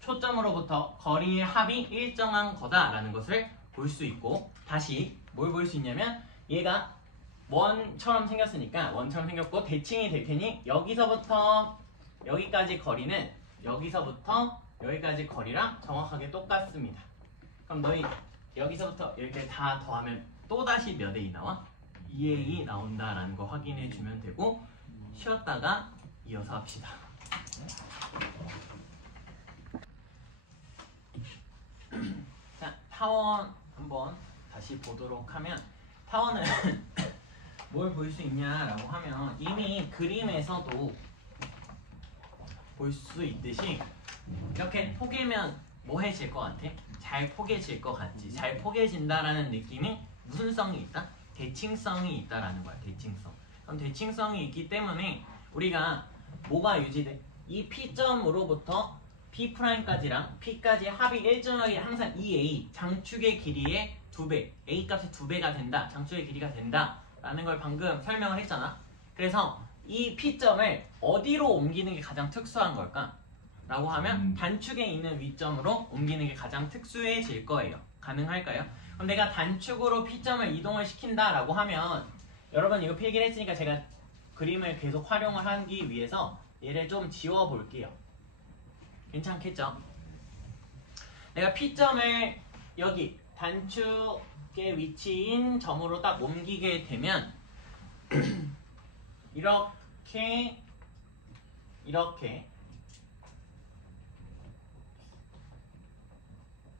초점으로부터 거리의 합이 일정한 거다라는 것을 볼 수 있고 다시 뭘 볼 수 있냐면 얘가 원처럼 생겼으니까 원처럼 생겼고 대칭이 될 테니 여기서부터 여기까지 거리는 여기서부터 여기까지 거리랑 정확하게 똑같습니다. 그럼 너희 여기서부터 여기까지 다 더하면 또다시 몇 A 나와? 2A 나온다라는 거 확인해 주면 되고 쉬었다가 이어서 합시다. 자, 타원 한번 다시 보도록 하면 타원은 뭘 볼 수 있냐라고 하면 이미 그림에서도 볼 수 있듯이 이렇게 포개면 뭐해질 것 같아? 잘 포개질 것 같지. 잘 포개진다라는 느낌이 무슨 성이 있다? 대칭성이 있다라는 거야. 대칭성. 그럼 대칭성이 있기 때문에 우리가 뭐가 유지돼? 이 P점으로부터 P'까지랑 P까지 합이 일정하게 항상 2A 장축의 길이의 2배 A 값의 2배가 된다. 장축의 길이가 된다 라는 걸 방금 설명을 했잖아. 그래서 이 P점을 어디로 옮기는 게 가장 특수한 걸까? 라고 하면 단축에 있는 위점으로 옮기는 게 가장 특수해질 거예요. 가능할까요? 그럼 내가 단축으로 P점을 이동을 시킨다 라고 하면 여러분 이거 필기를 했으니까 제가 그림을 계속 활용을 하기 위해서 얘를 좀 지워 볼게요. 괜찮겠죠? 내가 P점을 여기 단축의 위치인 점으로 딱 옮기게 되면 이렇게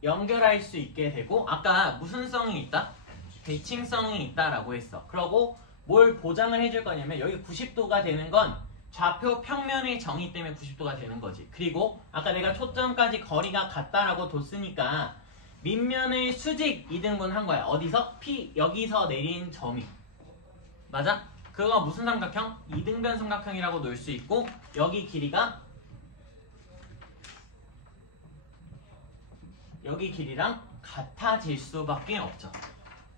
연결할 수 있게 되고 아까 무슨 성이 있다? 대칭성이 있다라고 했어. 그러고 뭘 보장을 해줄 거냐면 여기 90도가 되는 건 좌표 평면의 정의 때문에 90도가 되는 거지. 그리고 아까 내가 초점까지 거리가 같다라고 뒀으니까 밑면의 수직 2등분 한 거야. 어디서? P 여기서 내린 점이. 맞아? 그거 무슨 삼각형? 2등변 삼각형이라고 놓을 수 있고 여기 길이가 여기 길이랑 같아질 수밖에 없죠.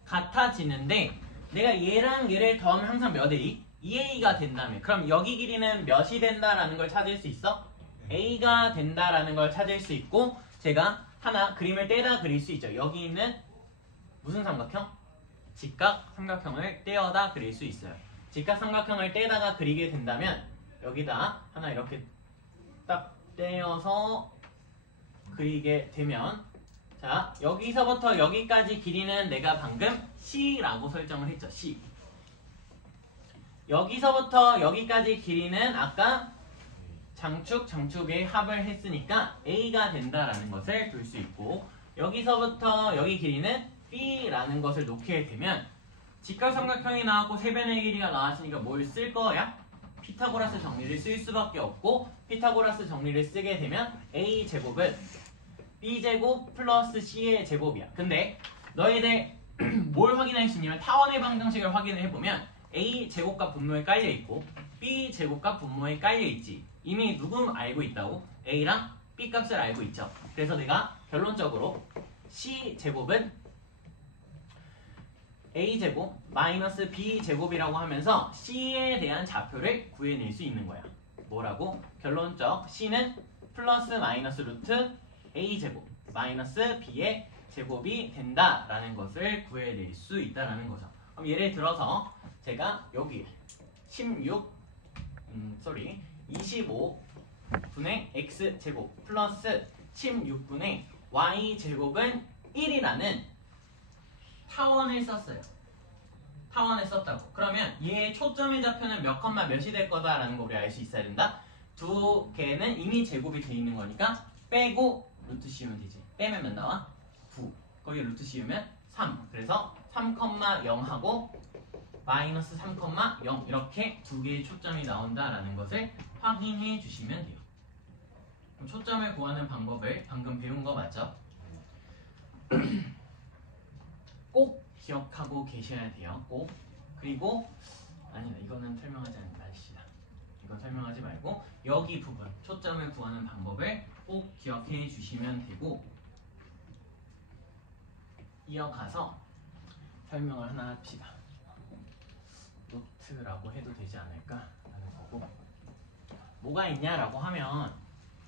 같아지는데 내가 얘랑 얘를 더하면 항상 몇 A? 2A가 된다며. 그럼 여기 길이는 몇이 된다라는 걸 찾을 수 있어? A가 된다라는 걸 찾을 수 있고 제가 하나 그림을 떼다 그릴 수 있죠. 여기 있는 무슨 삼각형? 직각 삼각형을 떼어다 그릴 수 있어요. 직각 삼각형을 떼다가 그리게 된다면 여기다 하나 이렇게 딱 떼어서 그리게 되면 자 여기서부터 여기까지 길이는 내가 방금 C라고 설정을 했죠. C. 여기서부터 여기까지 길이는 아까 장축의 합을 했으니까 A가 된다라는 것을 둘 수 있고, 여기서부터 여기 길이는 B라는 것을 놓게 되면 직각삼각형이 나왔고 세변의 길이가 나왔으니까 뭘 쓸 거야? 피타고라스 정리를 쓸 수밖에 없고, 피타고라스 정리를 쓰게 되면 A제곱은 B제곱 플러스 C의 제곱이야. 근데 너희들 뭘 확인할 수 있냐면 타원의 방정식을 확인을 해보면 A제곱과 분모에 깔려있고 B제곱과 분모에 깔려있지. 이미 누구 알고 있다고? A랑 B 값을 알고 있죠. 그래서 내가 결론적으로 C제곱은 A제곱 마이너스 B제곱이라고 하면서 C에 대한 좌표를 구해낼 수 있는 거야. 뭐라고? 결론적 C는 플러스 마이너스 루트 A제곱 마이너스 B의 제곱이 된다라는 것을 구해낼 수 있다라는 거죠. 그럼 예를 들어서 제가 여기 25분의 X제곱 플러스 16분의 Y제곱은 1이라는 타원을 썼어요. 타원을 썼다고. 그러면 얘의 초점의 좌표는 몇 컴마 몇이 될 거다라는 거 우리 알 수 있어야 된다. 두 개는 이미 제곱이 돼 있는 거니까 빼고 루트 씌우면 되지. 빼면 몇 나와? 9. 거기에 루트 씌우면 3. 그래서 3,0하고 마이너스 3,0 이렇게 두 개의 초점이 나온다라는 것을 확인해 주시면 돼요. 그럼 초점을 구하는 방법을 방금 배운 거 맞죠? 꼭 기억하고 계셔야 돼요. 꼭. 그리고 아니다. 이거는 설명하지 마시다. 이건 설명하지 말고 여기 부분 초점을 구하는 방법을 꼭 기억해 주시면 되고, 이어가서 설명을 하나 합시다. 노트라고 해도 되지 않을까 라는 거고, 뭐가 있냐라고 하면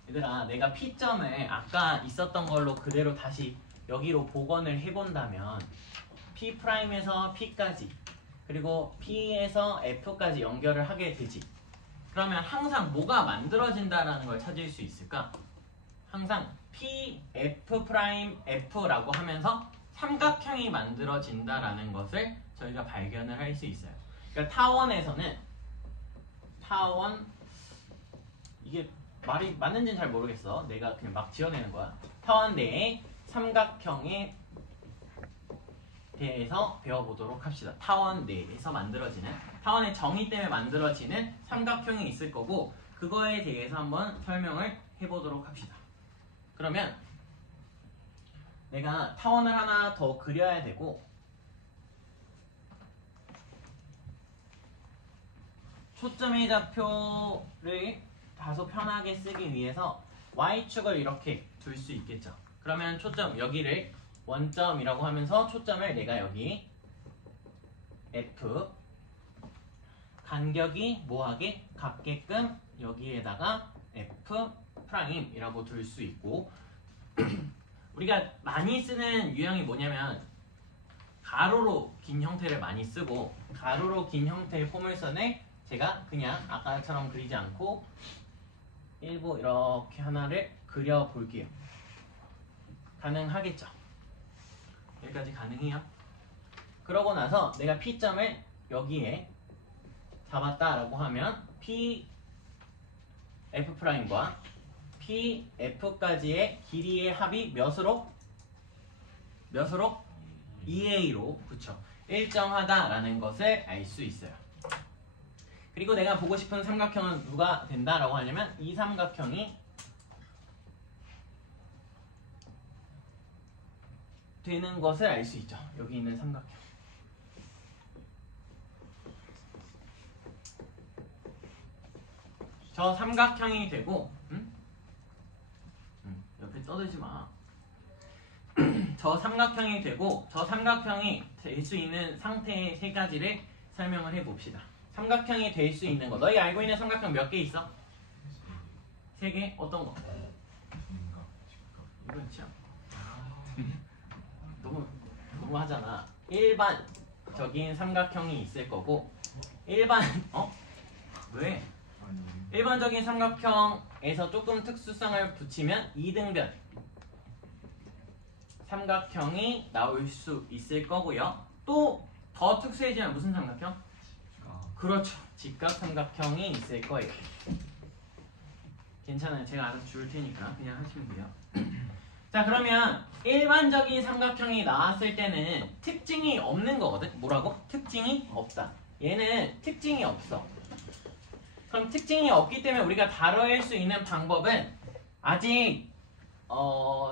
얘들아, 내가 P점을 아까 있었던 걸로 그대로 다시 여기로 복원을 해본다면 P'에서 P까지 그리고 P에서 F까지 연결을 하게 되지. 그러면 항상 뭐가 만들어진다라는 걸 찾을 수 있을까? 항상 P, F'F라고 하면서 삼각형이 만들어진다라는 것을 저희가 발견을 할 수 있어요. 그러니까 타원에서는 이게 말이 맞는지는 잘 모르겠어. 내가 그냥 막 지어내는 거야. 타원 내에 삼각형에 대해서 배워보도록 합시다. 타원 내에서 만들어지는, 타원의 정의 때문에 만들어지는 삼각형이 있을 거고, 그거에 대해서 한번 설명을 해보도록 합시다. 그러면 내가 타원을 하나 더 그려야 되고, 초점의 좌표를 다소 편하게 쓰기 위해서 Y축을 이렇게 둘 수 있겠죠. 그러면 초점 여기를 원점이라고 하면서 초점을 내가 여기 F, 간격이 뭐하게? 같게끔 여기에다가 F'이라고 둘 수 있고, 우리가 많이 쓰는 유형이 뭐냐면 가로로 긴 형태를 많이 쓰고, 가로로 긴 형태의 포물선을 제가 그냥 아까처럼 그리지 않고 일부 이렇게 하나를 그려볼게요. 가능하겠죠? 여기까지 가능해요? 그러고 나서 내가 P점을 여기에 잡았다라고 하면 P'F'과 P'F까지의 길이의 합이 몇으로? 2A로, 그쵸? 일정하다라는 것을 알 수 있어요. 그리고 내가 보고 싶은 삼각형은 누가 된다라고 하냐면 이 삼각형이 되는 것을 알 수 있죠. 여기 있는 삼각형. 저 삼각형이 되고, 옆에 떠들지 마. 저 삼각형이 되고, 저 삼각형이 될 수 있는 상태의 세 가지를 설명을 해봅시다. 삼각형이 될 수 있는 거. 너희 알고 있는 삼각형 몇 개 있어? 3개? 어떤 거? 이건 참 너무 하잖아. 일반적인 삼각형이 있을 거고, 왜? 일반적인 삼각형에서 조금 특수성을 붙이면 2등변 삼각형이 나올 수 있을 거고요. 또 더 특수해지면 무슨 삼각형? 그렇죠. 직각삼각형이 있을 거예요. 괜찮아요. 제가 알아서 줄 테니까 그냥 하시면 돼요. 자, 그러면 일반적인 삼각형이 나왔을 때는 특징이 없는 거거든. 뭐라고? 특징이 없다. 얘는 특징이 없어. 그럼 특징이 없기 때문에 우리가 다뤄낼 수 있는 방법은 아직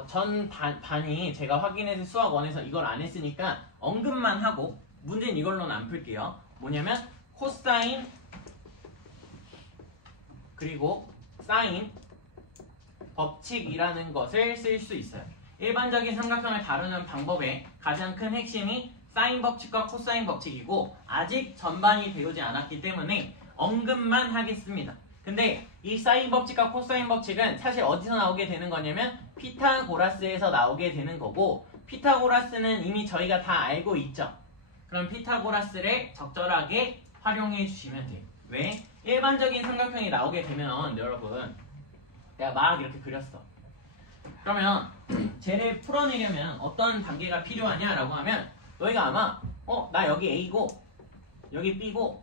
전 반이 제가 확인해서 수학 1에서 이걸 안 했으니까 언급만 하고 문제는 이걸로는 안 풀게요. 뭐냐면 코사인 그리고 사인 법칙이라는 것을 쓸 수 있어요. 일반적인 삼각형을 다루는 방법의 가장 큰 핵심이 사인 법칙과 코사인 법칙이고 아직 전반이 배우지 않았기 때문에 언급만 하겠습니다. 근데 이 사인 법칙과 코사인 법칙은 사실 어디서 나오게 되는 거냐면 피타고라스에서 나오게 되는 거고 피타고라스는 이미 저희가 다 알고 있죠. 그럼 피타고라스를 적절하게 활용해 주시면 돼요. 왜? 일반적인 삼각형이 나오게 되면 여러분 내가 막 이렇게 그렸어. 그러면 쟤를 풀어내려면 어떤 단계가 필요하냐라고 하면 너희가 아마 나 여기 A고 여기 B고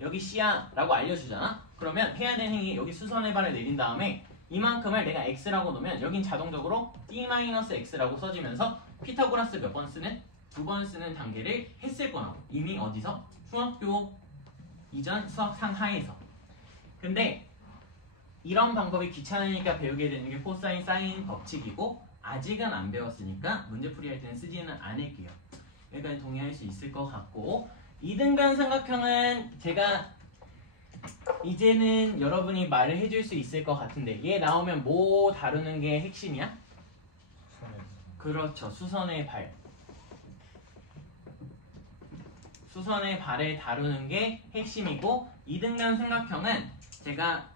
여기 C야 라고 알려주잖아. 그러면 해야 되는 행위 여기 수선의 발을 내린 다음에 이만큼을 내가 X라고 놓으면 여긴 자동적으로 D-X라고 써지면서 피타고라스 몇 번 쓰는? 2번 쓰는 단계를 했을 거라고. 이미 어디서? 중학교 이전 수학 상하에서. 근데 이런 방법이 귀찮으니까 배우게 되는 게 코사인 사인 법칙이고 아직은 안 배웠으니까 문제풀이 할 때는 쓰지는 않을게요. 여기까지 동의할 수 있을 것 같고 2등변 삼각형은 제가 이제는 여러분이 말을 해줄 수 있을 것 같은데 얘 나오면 뭐 다루는 게 핵심이야? 그렇죠. 수선의 발. 수선의 발을 다루는 게 핵심이고 2등변 삼각형은 제가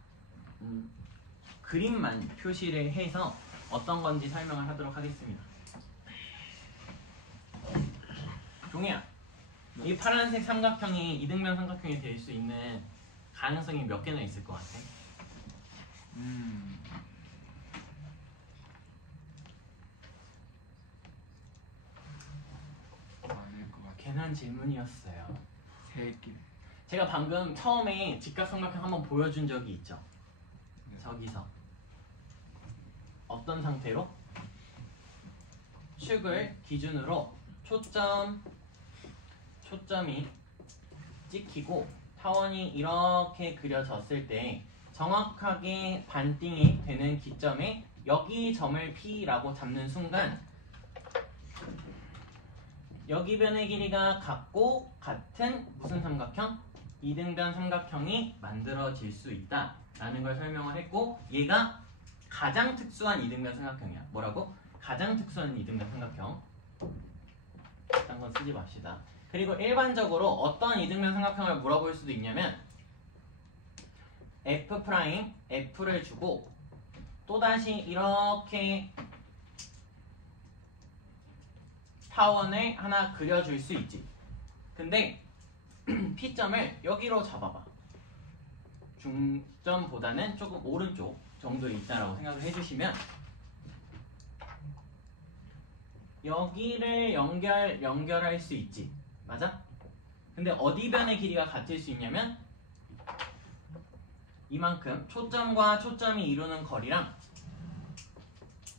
그림만 표시를 해서 어떤 건지 설명을 하도록 하겠습니다. 종이야, 이 파란색 삼각형이 2등변 삼각형이 될 수 있는 가능성이 몇 개나 있을 것 같아? 괜한 질문이었어요. 3개. 제가 방금 처음에 직각삼각형 한번 보여준 적이 있죠. 저기서 어떤 상태로? 축을 기준으로 초점이 찍히고 타원이 이렇게 그려졌을 때 정확하게 반띵이 되는 기점에 여기 점을 P라고 잡는 순간 여기 변의 길이가 같고 같은 무슨 삼각형? 2등변 삼각형이 만들어질 수 있다 라는 걸 설명을 했고 얘가 가장 특수한 2등변 삼각형이야. 뭐라고? 가장 특수한 2등변 삼각형. 딴 건 쓰지 맙시다. 그리고 일반적으로 어떤 2등변 삼각형을 물어볼 수도 있냐면 F', F를 주고 또다시 이렇게 타원을 하나 그려줄 수 있지. 근데 P점을 여기로 잡아봐. 중점보다는 조금 오른쪽 정도에 있다라고 생각을 해주시면 여기를 연결할 수 있지. 맞아? 근데 어디 변의 길이가 같을 수 있냐면 이만큼 초점과 초점이 이루는 거리랑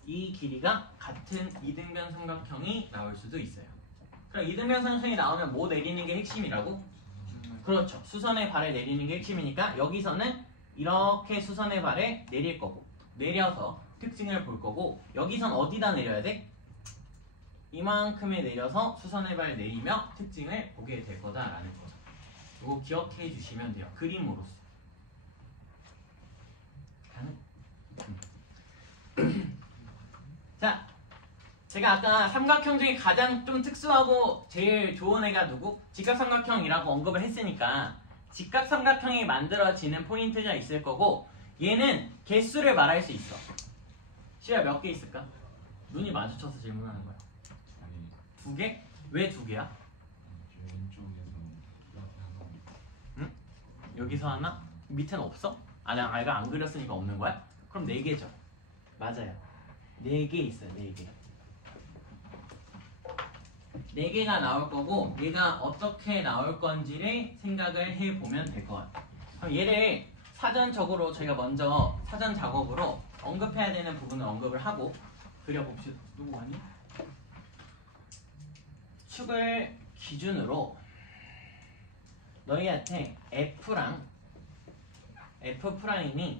이 길이가 같은 2등변 삼각형이 나올 수도 있어요. 그럼 2등변 삼각형이 나오면 뭐 내리는 게 핵심이라고? 그렇죠. 수선의 발을 내리는 게 핵심이니까 여기서는 이렇게 수선의 발을 내릴 거고 내려서 특징을 볼 거고 여기선 어디다 내려야 돼? 이만큼에 내려서 수선의 발을 내리며 특징을 보게 될 거다라는 거죠. 이거 기억해 주시면 돼요. 그림으로서. 자, 제가 아까 삼각형 중에 가장 좀 특수하고 제일 좋은 애가 누구? 직각삼각형이라고 언급을 했으니까 직각삼각형이 만들어지는 포인트가 있을 거고 얘는 개수를 말할 수 있어. 시야 몇 개 있을까? 눈이 마주쳐서 질문하는 거야. 2개? 왜 2개야? 응? 여기서 하나? 밑에는 없어? 아니, 아이가 안 그렸으니까 없는 거야? 그럼 4개죠. 맞아요. 4개 있어요. 4개. 4개가 나올 거고 얘가 어떻게 나올 건지를 생각을 해보면 될 것 같아요. 그럼 얘를 사전적으로 저희가 먼저 사전 작업으로 언급해야 되는 부분을 언급을 하고 그려봅시다. 누구 왔니? 축을 기준으로 너희한테 F랑 F'이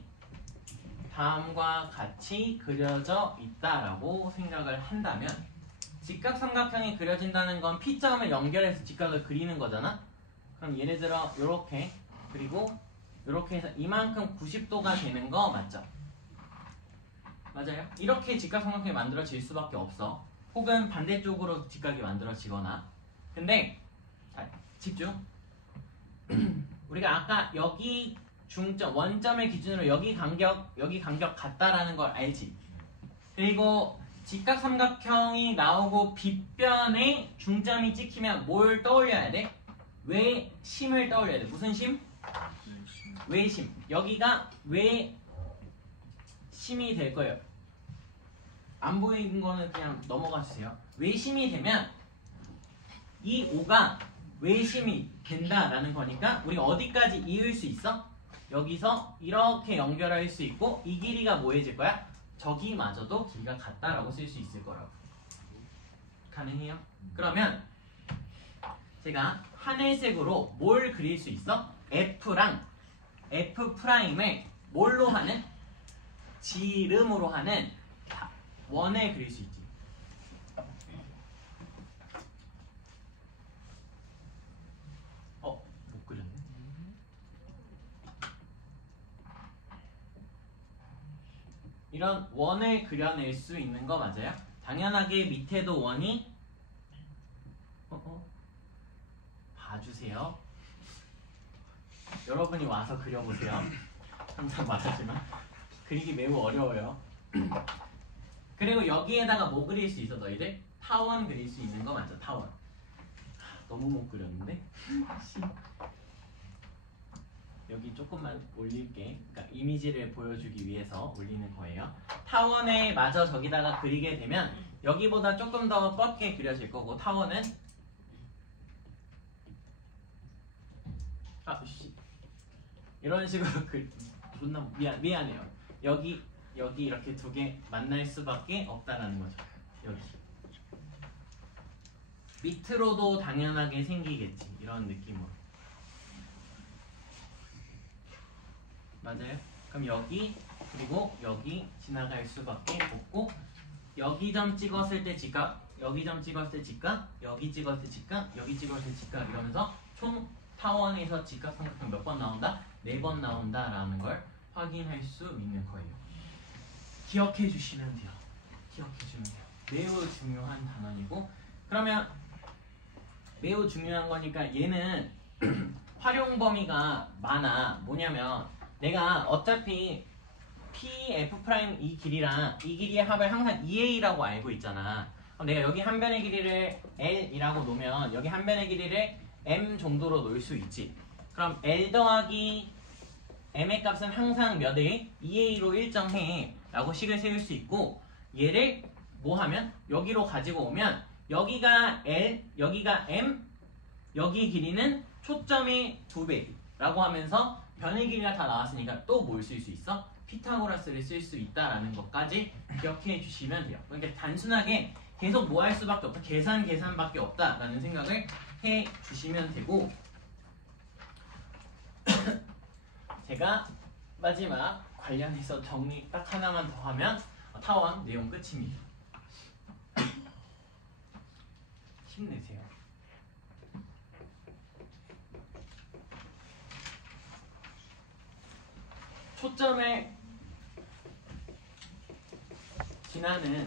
다음과 같이 그려져 있다라고 생각을 한다면 직각삼각형이 그려진다는 건 P점을 연결해서 직각을 그리는 거잖아? 그럼 예를 들어 요렇게 그리고 요렇게 해서 이만큼 90도가 되는 거 맞죠? 맞아요? 이렇게 직각삼각형이 만들어질 수밖에 없어. 혹은 반대쪽으로 직각이 만들어지거나. 근데 자, 집중. 우리가 아까 여기 중점 원점을 기준으로 여기 간격 같다라는 걸 알지. 그리고 직각삼각형이 나오고 빗변에 중점이 찍히면 뭘 떠올려야 돼? 외심을 떠올려야 돼. 무슨 심? 외심. 여기가 외심이 될 거예요. 안 보이는 거는 그냥 넘어가 주세요. 외심이 되면 이 O가 외심이 된다라는 거니까 우리 어디까지 이을 수 있어? 여기서 이렇게 연결할 수 있고 이 길이가 뭐해질 거야? 저기마저도 길이가 같다라고 쓸 수 있을 거라고. 가능해요? 그러면 제가 하늘색으로 뭘 그릴 수 있어? F랑 F'을 뭘로 하는? 지름으로 하는 원을 그릴 수 있지. 못 그렸네. 이런 원을 그려낼 수 있는 거 맞아요? 당연하게 밑에도 원이 봐주세요. 여러분이 와서 그려보세요. 항상 말하지만 그리기 매우 어려워요. 그리고 여기에다가 뭐 그릴 수 있어 너희들? 타원 그릴 수 있는 거 맞죠? 타원. 너무 못 그렸는데? 여기 조금만 올릴게. 그러니까 이미지를 보여주기 위해서 올리는 거예요. 타원에 마저 저기다가 그리게 되면 여기보다 조금 더 뻗게 그려질 거고 타원은 이런 식으로 존나 미안해요. 여기 이렇게 두 개 만날 수밖에 없다라는 거죠. 여기 밑으로도 당연하게 생기겠지. 이런 느낌으로. 맞아요? 그럼 여기 그리고 여기 지나갈 수밖에 없고 여기 점 찍었을 때 직각, 여기 점 찍었을 때 직각, 여기 찍었을 때 직각, 여기 찍었을 때 직각 이러면서 총 타원에서 직각삼각형 몇 번 나온다? 4번 나온다라는 걸 확인할 수 있는 거예요. 기억해 주시면 돼요. 기억해 주면 돼요. 매우 중요한 단원이고 그러면 매우 중요한 거니까 얘는 활용 범위가 많아. 뭐냐면 내가 어차피 P, F' 이 길이랑 이 길이의 합을 항상 2A라고 알고 있잖아. 그럼 내가 여기 한 변의 길이를 L이라고 놓으면 여기 한 변의 길이를 M 정도로 놓을 수 있지. 그럼 L 더하기 M의 값은 항상 몇 A? 2A로 일정해 라고 식을 세울 수 있고 얘를 뭐 하면? 여기로 가지고 오면 여기가 L, 여기가 M, 여기 길이는 초점의 2배 라고 하면서 변의 길이가 다 나왔으니까 또 뭘 쓸 수 있어? 피타고라스를 쓸 수 있다라는 것까지 기억해 주시면 돼요. 그러니까 단순하게 계속 뭐 할 수밖에 없다. 계산밖에 없다라는 생각을 해 주시면 되고 제가 마지막 관련해서 정리 딱 하나만 더 하면 타원 내용 끝입니다. 힘내세요. 초점을 지나는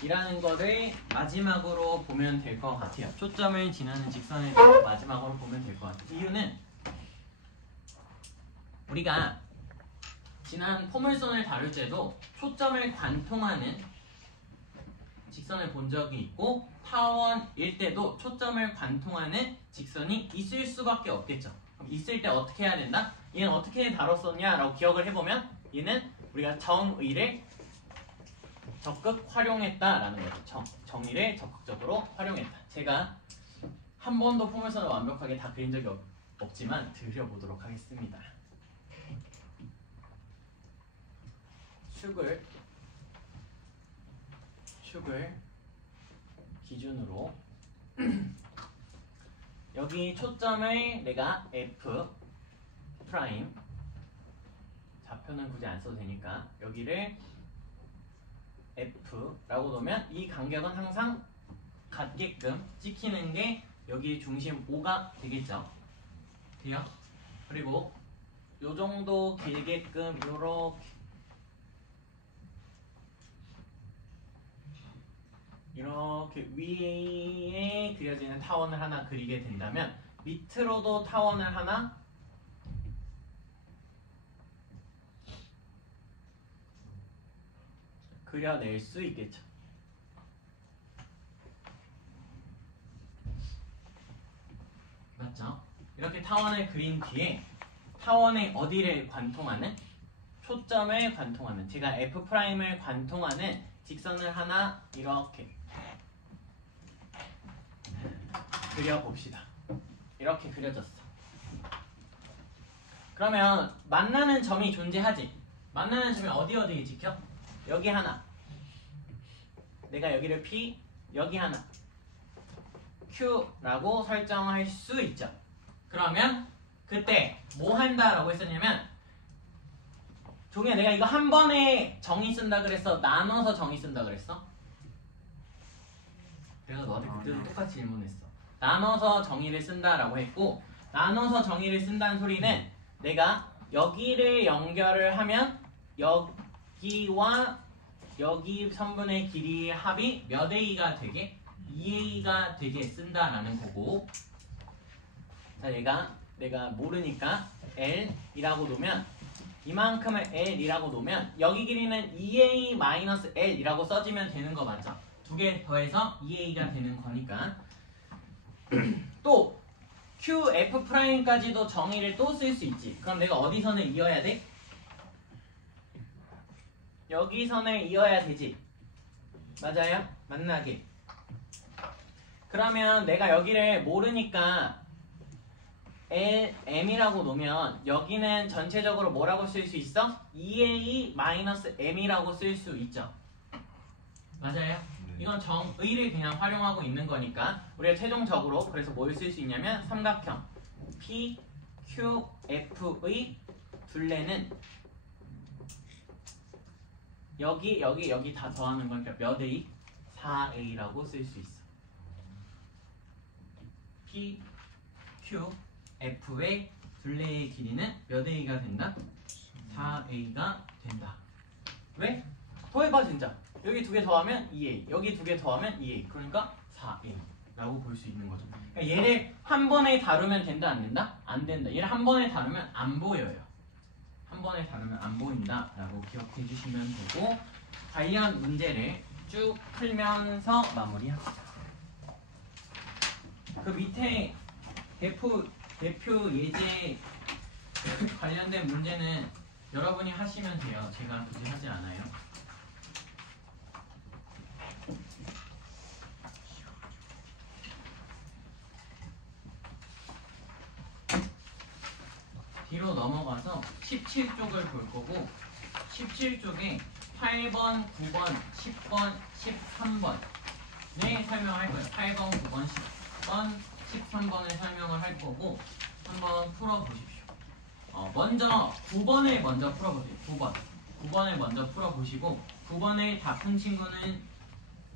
직선이라는 거를 마지막으로 보면 될 것 같아요. 초점을 지나는 직선에 대해서 마지막으로 보면 될 것 같아요. 이유는 우리가 지난 포물선을 다룰 때도 초점을 관통하는 직선을 본 적이 있고 타원일 때도 초점을 관통하는 직선이 있을 수밖에 없겠죠. 그럼 있을 때 어떻게 해야 된다? 얘는 어떻게 다뤘었냐라고 기억을 해보면 얘는 우리가 정의를 적극 활용했다라는 거죠. 정의를 적극적으로 활용했다. 제가 한 번도 포물선을 완벽하게 다 그린 적이 없지만 드려보도록 하겠습니다. 축을 기준으로 여기 초점을 내가 F 프라임, 좌표는 굳이 안 써도 되니까 여기를 F라고 놓으면 이 간격은 항상 같게끔 찍히는 게 여기 중심 O가 되겠죠. 돼요? 그리고 요 정도 길게끔 이렇게 위에 그려지는 타원을 하나 그리게 된다면 밑으로도 타원을 하나 그려낼 수 있겠죠. 맞죠? 이렇게 타원을 그린 뒤에 타원의 어디를 관통하는? 초점을 관통하는, 제가 F'을 관통하는 직선을 하나 이렇게 그려봅시다. 이렇게 그려졌어. 그러면 만나는 점이 존재하지. 만나는 점이 어디에 찍혀? 여기 하나. 내가 여기를 P, 여기 하나 Q라고 설정할 수 있죠. 그러면 그때 뭐 한다라고 했었냐면, 종이야 내가 이거 한 번에 정의 쓴다 그랬어? 나눠서 정의 쓴다 그랬어? 내가 너한테 그때도 똑같이 질문했어. 나눠서 정의를 쓴다라고 했고, 나눠서 정의를 쓴다는 소리는 내가 여기를 연결을 하면 여기와 여기 선분의 길이의 합이 몇 A가 되게? 2A가 되게 쓴다라는 거고, 자 내가 모르니까 L이라고 놓으면, 이만큼을 L이라고 놓으면 여기 길이는 2A-L이라고 써지면 되는 거 맞죠? 두 개 더해서 2A가 되는 거니까. 또 QF'까지도 정의를 또 쓸 수 있지. 그럼 내가 어디 선을 이어야 돼? 여기 선을 이어야 되지. 맞아요? 만나게. 그러면 내가 여기를 모르니까 M이라고 놓으면 여기는 전체적으로 뭐라고 쓸 수 있어? 2A-M이라고 쓸 수 있죠. 맞아요? 이건 정의를 그냥 활용하고 있는 거니까 우리가 최종적으로 그래서 뭘 쓸 수 있냐면 삼각형 PQF의 둘레는 여기 다 더하는 거니까 몇 A? 4A라고 쓸 수 있어. PQF의 둘레의 길이는 몇 A가 된다? 4A가 된다. 왜? 더해봐 진짜. 여기 두 개 더하면 2A, 여기 두 개 더하면 2A, 그러니까 4A라고 볼 수 있는 거죠. 그러니까 얘를 한 번에 다루면 된다 안 된다? 안 된다. 얘를 한 번에 다루면 안 보여요. 한 번에 다루면 안 보인다 라고 기억해 주시면 되고, 관련 문제를 쭉 풀면서 마무리합시다. 그 밑에 대표 예제 관련된 문제는 여러분이 하시면 돼요. 제가 굳이 하지 않아요. 뒤로 넘어가서 17쪽을 볼 거고, 17쪽에 8번, 9번, 10번, 13번을 설명할 거예요. 8번, 9번, 10번, 13번을 설명을 할 거고, 한번 풀어보십시오. 먼저 9번을 먼저 풀어보세요. 9번을 먼저 풀어보시고, 9번을 다 푼 친구는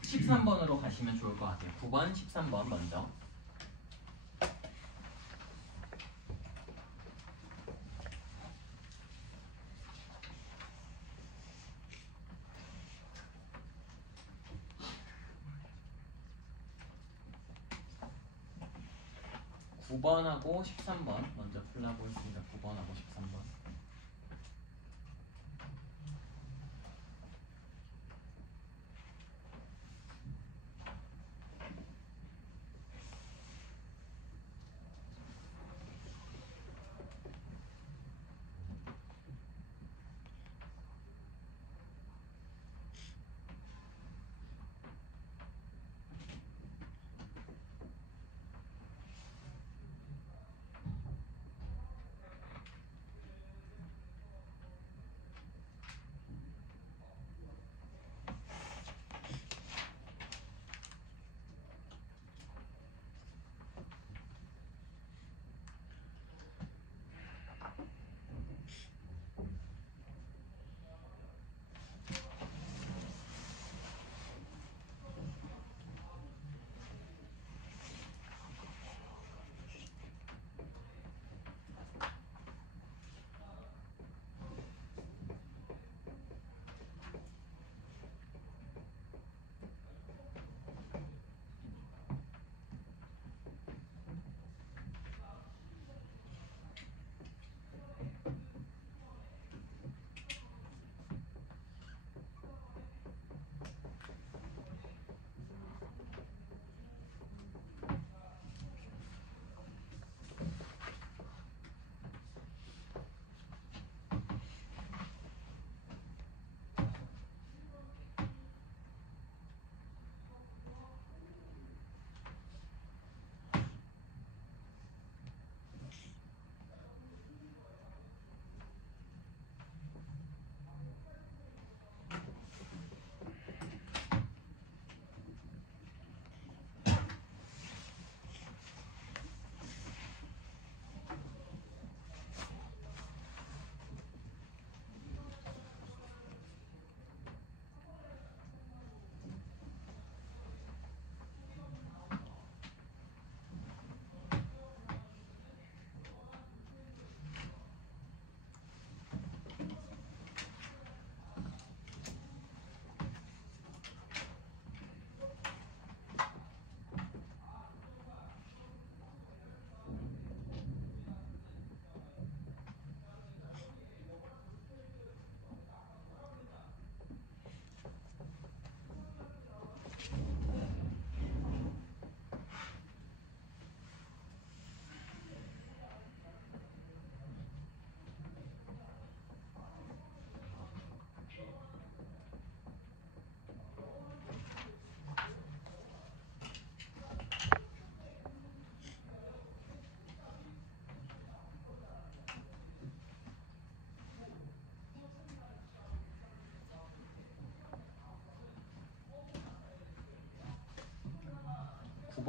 13번으로 가시면 좋을 것 같아요. 9번, 13번 먼저. 구 9번하고 13번 먼저 풀라고 했습니다. 9번하고 13번.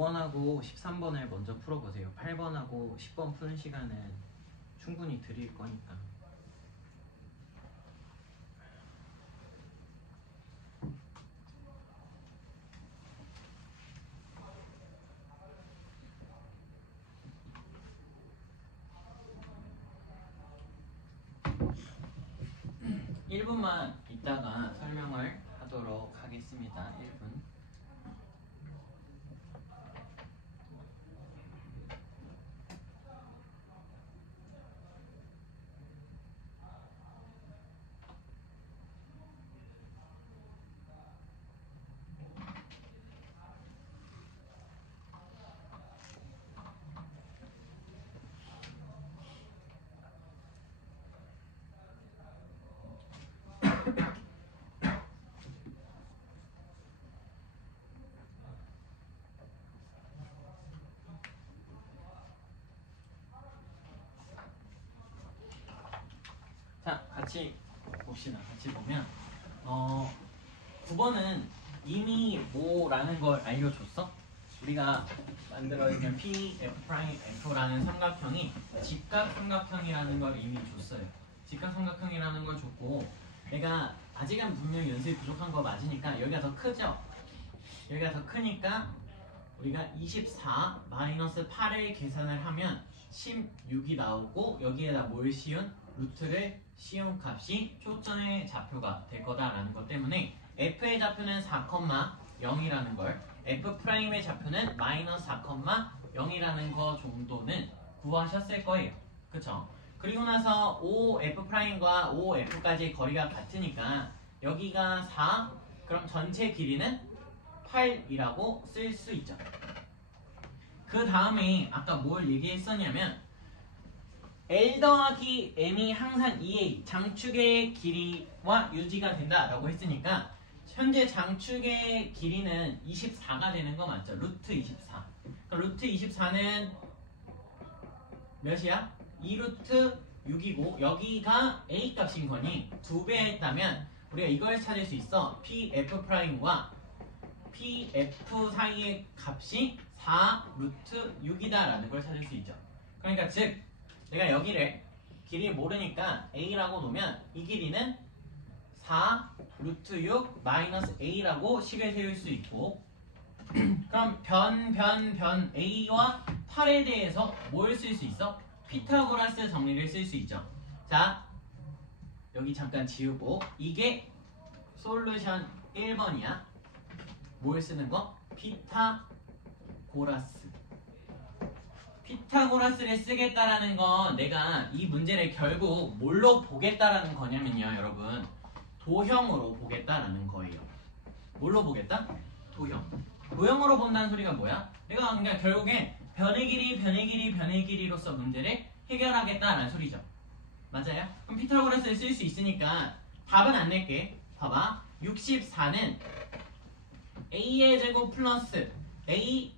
9번하고 13번을 먼저 풀어보세요. 8번하고 10번 푸는 시간은 충분히 드릴 거니까. (1분만) 이따가 설명을 하도록 하겠습니다. 1분. 자, 같이 봅시다. 같이 보면 9번은 이미 뭐라는 걸 알려줬어? 우리가 만들어진 P'F'F라는 삼각형이 직각 삼각형이라는 걸 이미 줬어요. 직각 삼각형이라는 걸 줬고, 내가 아직은 분명히 연습이 부족한 거 맞으니까 여기가 더 크죠? 여기가 더 크니까 우리가 24 마이너스 8을 계산을 하면 16이 나오고, 여기에다 뭘 씌운? 루트를 씌운 값이 초점의 좌표가 될 거다라는 것 때문에 F의 좌표는 4,0이라는 걸, F'의 좌표는 마이너스 4,0이라는 거 정도는 구하셨을 거예요. 그쵸? 그리고 나서 5F'과 5F까지 거리가 같으니까 여기가 4, 그럼 전체 길이는 8이라고 쓸 수 있죠. 그 다음에 아까 뭘 얘기했었냐면 L 더하기 M이 항상 2A 장축의 길이와 유지가 된다라고 했으니까 현재 장축의 길이는 24가 되는 거 맞죠? 루트 24. 그럼 루트 24는 몇이야? 2루트 6이고 여기가 A 값인 거니 2배 했다면 우리가 이걸 찾을 수 있어. PF'과 PF 사이의 값이 4루트 6이다라는 걸 찾을 수 있죠. 그러니까 즉 내가 여기를 길이 모르니까 A라고 놓으면 이 길이는 4 루트 6 마이너스 A라고 식을 세울 수 있고, 그럼 변 A와 8에 대해서 뭘 쓸 수 있어? 피타고라스 정리를 쓸 수 있죠. 자, 여기 잠깐 지우고 이게 솔루션 1번이야. 뭘 쓰는 거? 피타고라스. 피타고라스를 쓰겠다라는 건 내가 이 문제를 결국 뭘로 보겠다라는 거냐면요, 여러분. 도형으로 보겠다라는 거예요. 뭘로 보겠다? 도형. 도형으로 본다는 소리가 뭐야? 내가 그러니까 결국에 변의 길이로서 문제를 해결하겠다라는 소리죠. 맞아요? 그럼 피타고라스를 쓸 수 있으니까 답은 안 낼게. 봐봐. 64는 A의 제곱 플러스 A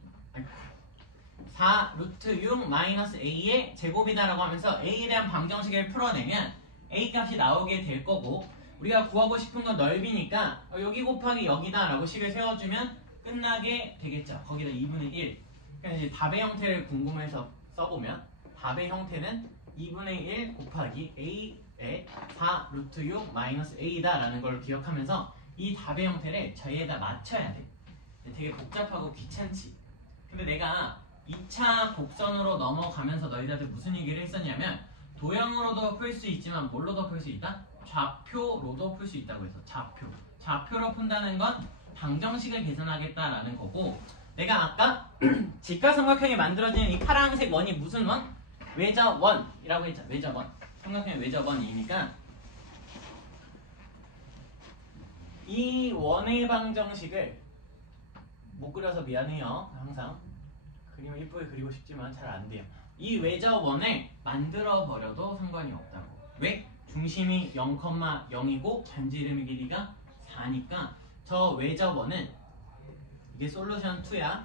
4 루트 6 마이너스 A의 제곱이다라고 하면서 A에 대한 방정식을 풀어내면 A 값이 나오게 될 거고, 우리가 구하고 싶은 건 넓이니까 여기 곱하기 여기다 라고 식을 세워주면 끝나게 되겠죠. 거기다 2분의 1. 그러니까 이제 답의 형태를 궁금해서 써보면 답의 형태는 2분의 1 곱하기 A의 4 루트 6 마이너스 A다 라는 걸 기억하면서 이 답의 형태를 저희에다 맞춰야 돼. 되게 복잡하고 귀찮지. 근데 내가 2차 곡선으로 넘어가면서 너희들한테 무슨 얘기를 했었냐면 도형으로도 풀 수 있지만 뭘로도 풀 수 있다? 좌표로도 풀 수 있다고 해서 좌표로 푼다는 건 방정식을 계산하겠다라는 거고, 내가 아까 직각삼각형이 만들어지는 이 파란색 원이 무슨 원? 외접원이라고 했잖아. 외접원. 삼각형의 외접원이니까 이 원의 방정식을 못 그려서 미안해요. 항상 그림을 예쁘게 그리고 싶지만 잘 안 돼요. 이 외접원을 만들어 버려도 상관이 없다고. 왜? 중심이 0,0이고 반지름의 길이가 4니까 저 외접원은 이게 솔루션 2야.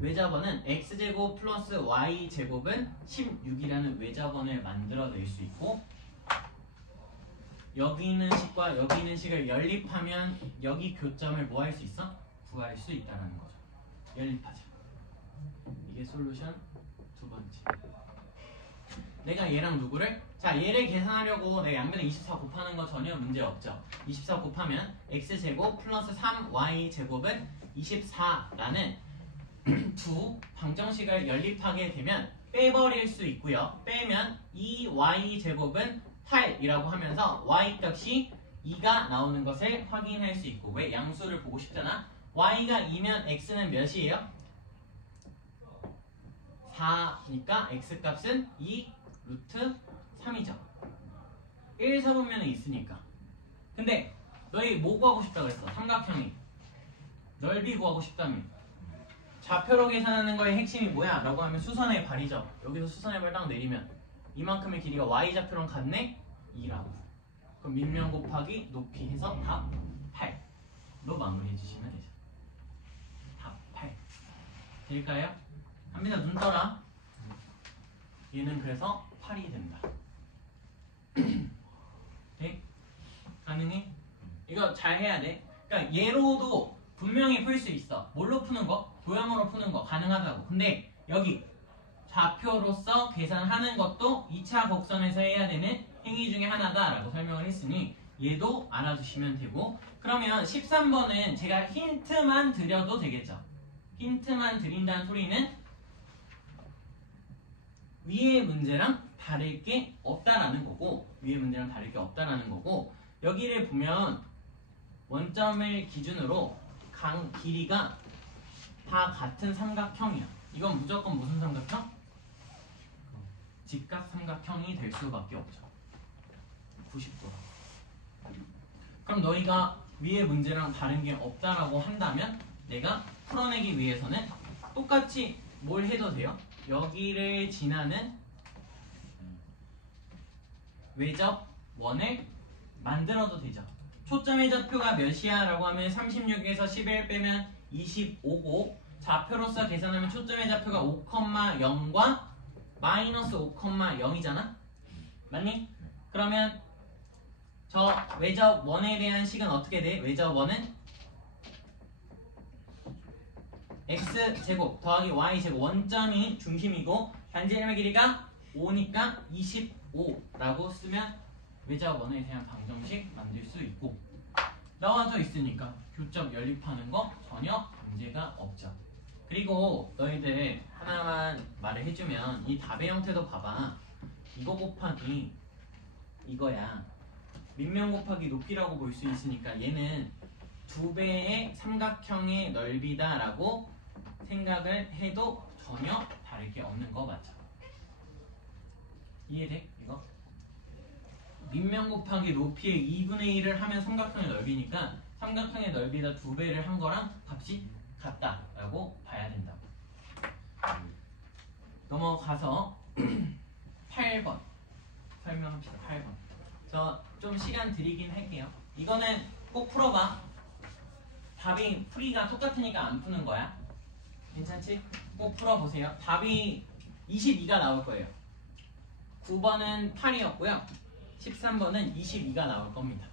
외접원은 x제곱 플러스 y제곱은 16이라는 외접원을 만들어낼 수 있고, 여기 있는 식과 여기 있는 식을 연립하면 여기 교점을 뭐 할 수 있어? 구할 수 있다는 거죠. 연립하자. 이게 솔루션 두 번째. 내가 얘랑 누구를? 자, 얘를 계산하려고 내가 양변에 24 곱하는 거 전혀 문제 없죠. 24 곱하면 x제곱 플러스 3y제곱은 24라는 두 방정식을 연립하게 되면 빼버릴 수 있고요. 빼면 2y제곱은 8이라고 하면서 y 값이 2가 나오는 것을 확인할 수 있고, 왜? 양수를 보고 싶잖아. y가 2면 x는 몇이에요? 4니까 x값은 2 루트 3이죠. 1, 4분면에 있으니까. 근데 너희 뭐 구하고 싶다고 했어? 삼각형이 넓이 구하고 싶다며. 좌표로 계산하는 거의 핵심이 뭐야? 라고 하면 수선의 발이죠. 여기서 수선의 발 딱 내리면 이만큼의 길이가 y좌표랑 같네? 2라고. 그럼 밑면 곱하기 높이 해서 답 8로 마무리해 주시면 되죠. 답 8 될까요? 한민아 눈 떠라. 얘는 그래서 8이 된다. 네? 가능해? 이거 잘 해야 돼. 그러니까 얘로도 분명히 풀 수 있어. 뭘로 푸는 거? 도형으로 푸는 거 가능하다고. 근데 여기 좌표로서 계산하는 것도 2차 곡선에서 해야 되는 행위 중에 하나다라고 설명을 했으니 얘도 알아두시면 되고, 그러면 13번은 제가 힌트만 드려도 되겠죠. 힌트만 드린다는 소리는 위의 문제랑 다를 게 없다라는 거고, 위의 문제랑 다를 게 없다라는 거고, 여기를 보면 원점을 기준으로 강 길이가 다 같은 삼각형이야. 이건 무조건 무슨 삼각형? 직각 삼각형이 될 수밖에 없죠. 90도. 그럼 너희가 위의 문제랑 다른 게 없다라고 한다면 내가 풀어내기 위해서는 똑같이 뭘 해도 돼요? 여기를 지나는 외접 원을 만들어도 되죠. 초점의 좌표가 몇이야? 라고 하면 36에서 11 빼면 25고, 좌표로서 계산하면 초점의 좌표가 5,0과 마이너스 5,0이잖아? 맞니? 그러면 저 외접 원에 대한 식은 어떻게 돼? 외접 원은 x제곱 더하기 y제곱, 원점이 중심이고 단지 이름의 길이가 5니까 25라고 쓰면 외접 원에 대한 방정식 만들 수 있고, 나와져 있으니까 교점 연립하는 거 전혀 문제가 없죠. 그리고 너희들 하나만 말을 해주면, 이 답의 형태도 봐봐. 이거 곱하기 이거야. 밑면 곱하기 높이라고 볼 수 있으니까 얘는 2배의 삼각형의 넓이다 라고 생각을 해도 전혀 다를 게 없는 거 맞죠? 이해돼? 이거? 밑면 곱하기 높이의 2분의 1을 하면 삼각형의 넓이니까 삼각형의 넓이다 2배를 한 거랑 값이 같다라고 봐야 된다고. 넘어가서 8번 설명합시다. 8번. 저 좀 시간 드리긴 할게요. 이거는 꼭 풀어봐. 답이 풀이가 똑같으니까 안 푸는 거야. 괜찮지? 꼭 풀어보세요. 답이 22가 나올 거예요. 9번은 8이었고요. 13번은 22가 나올 겁니다.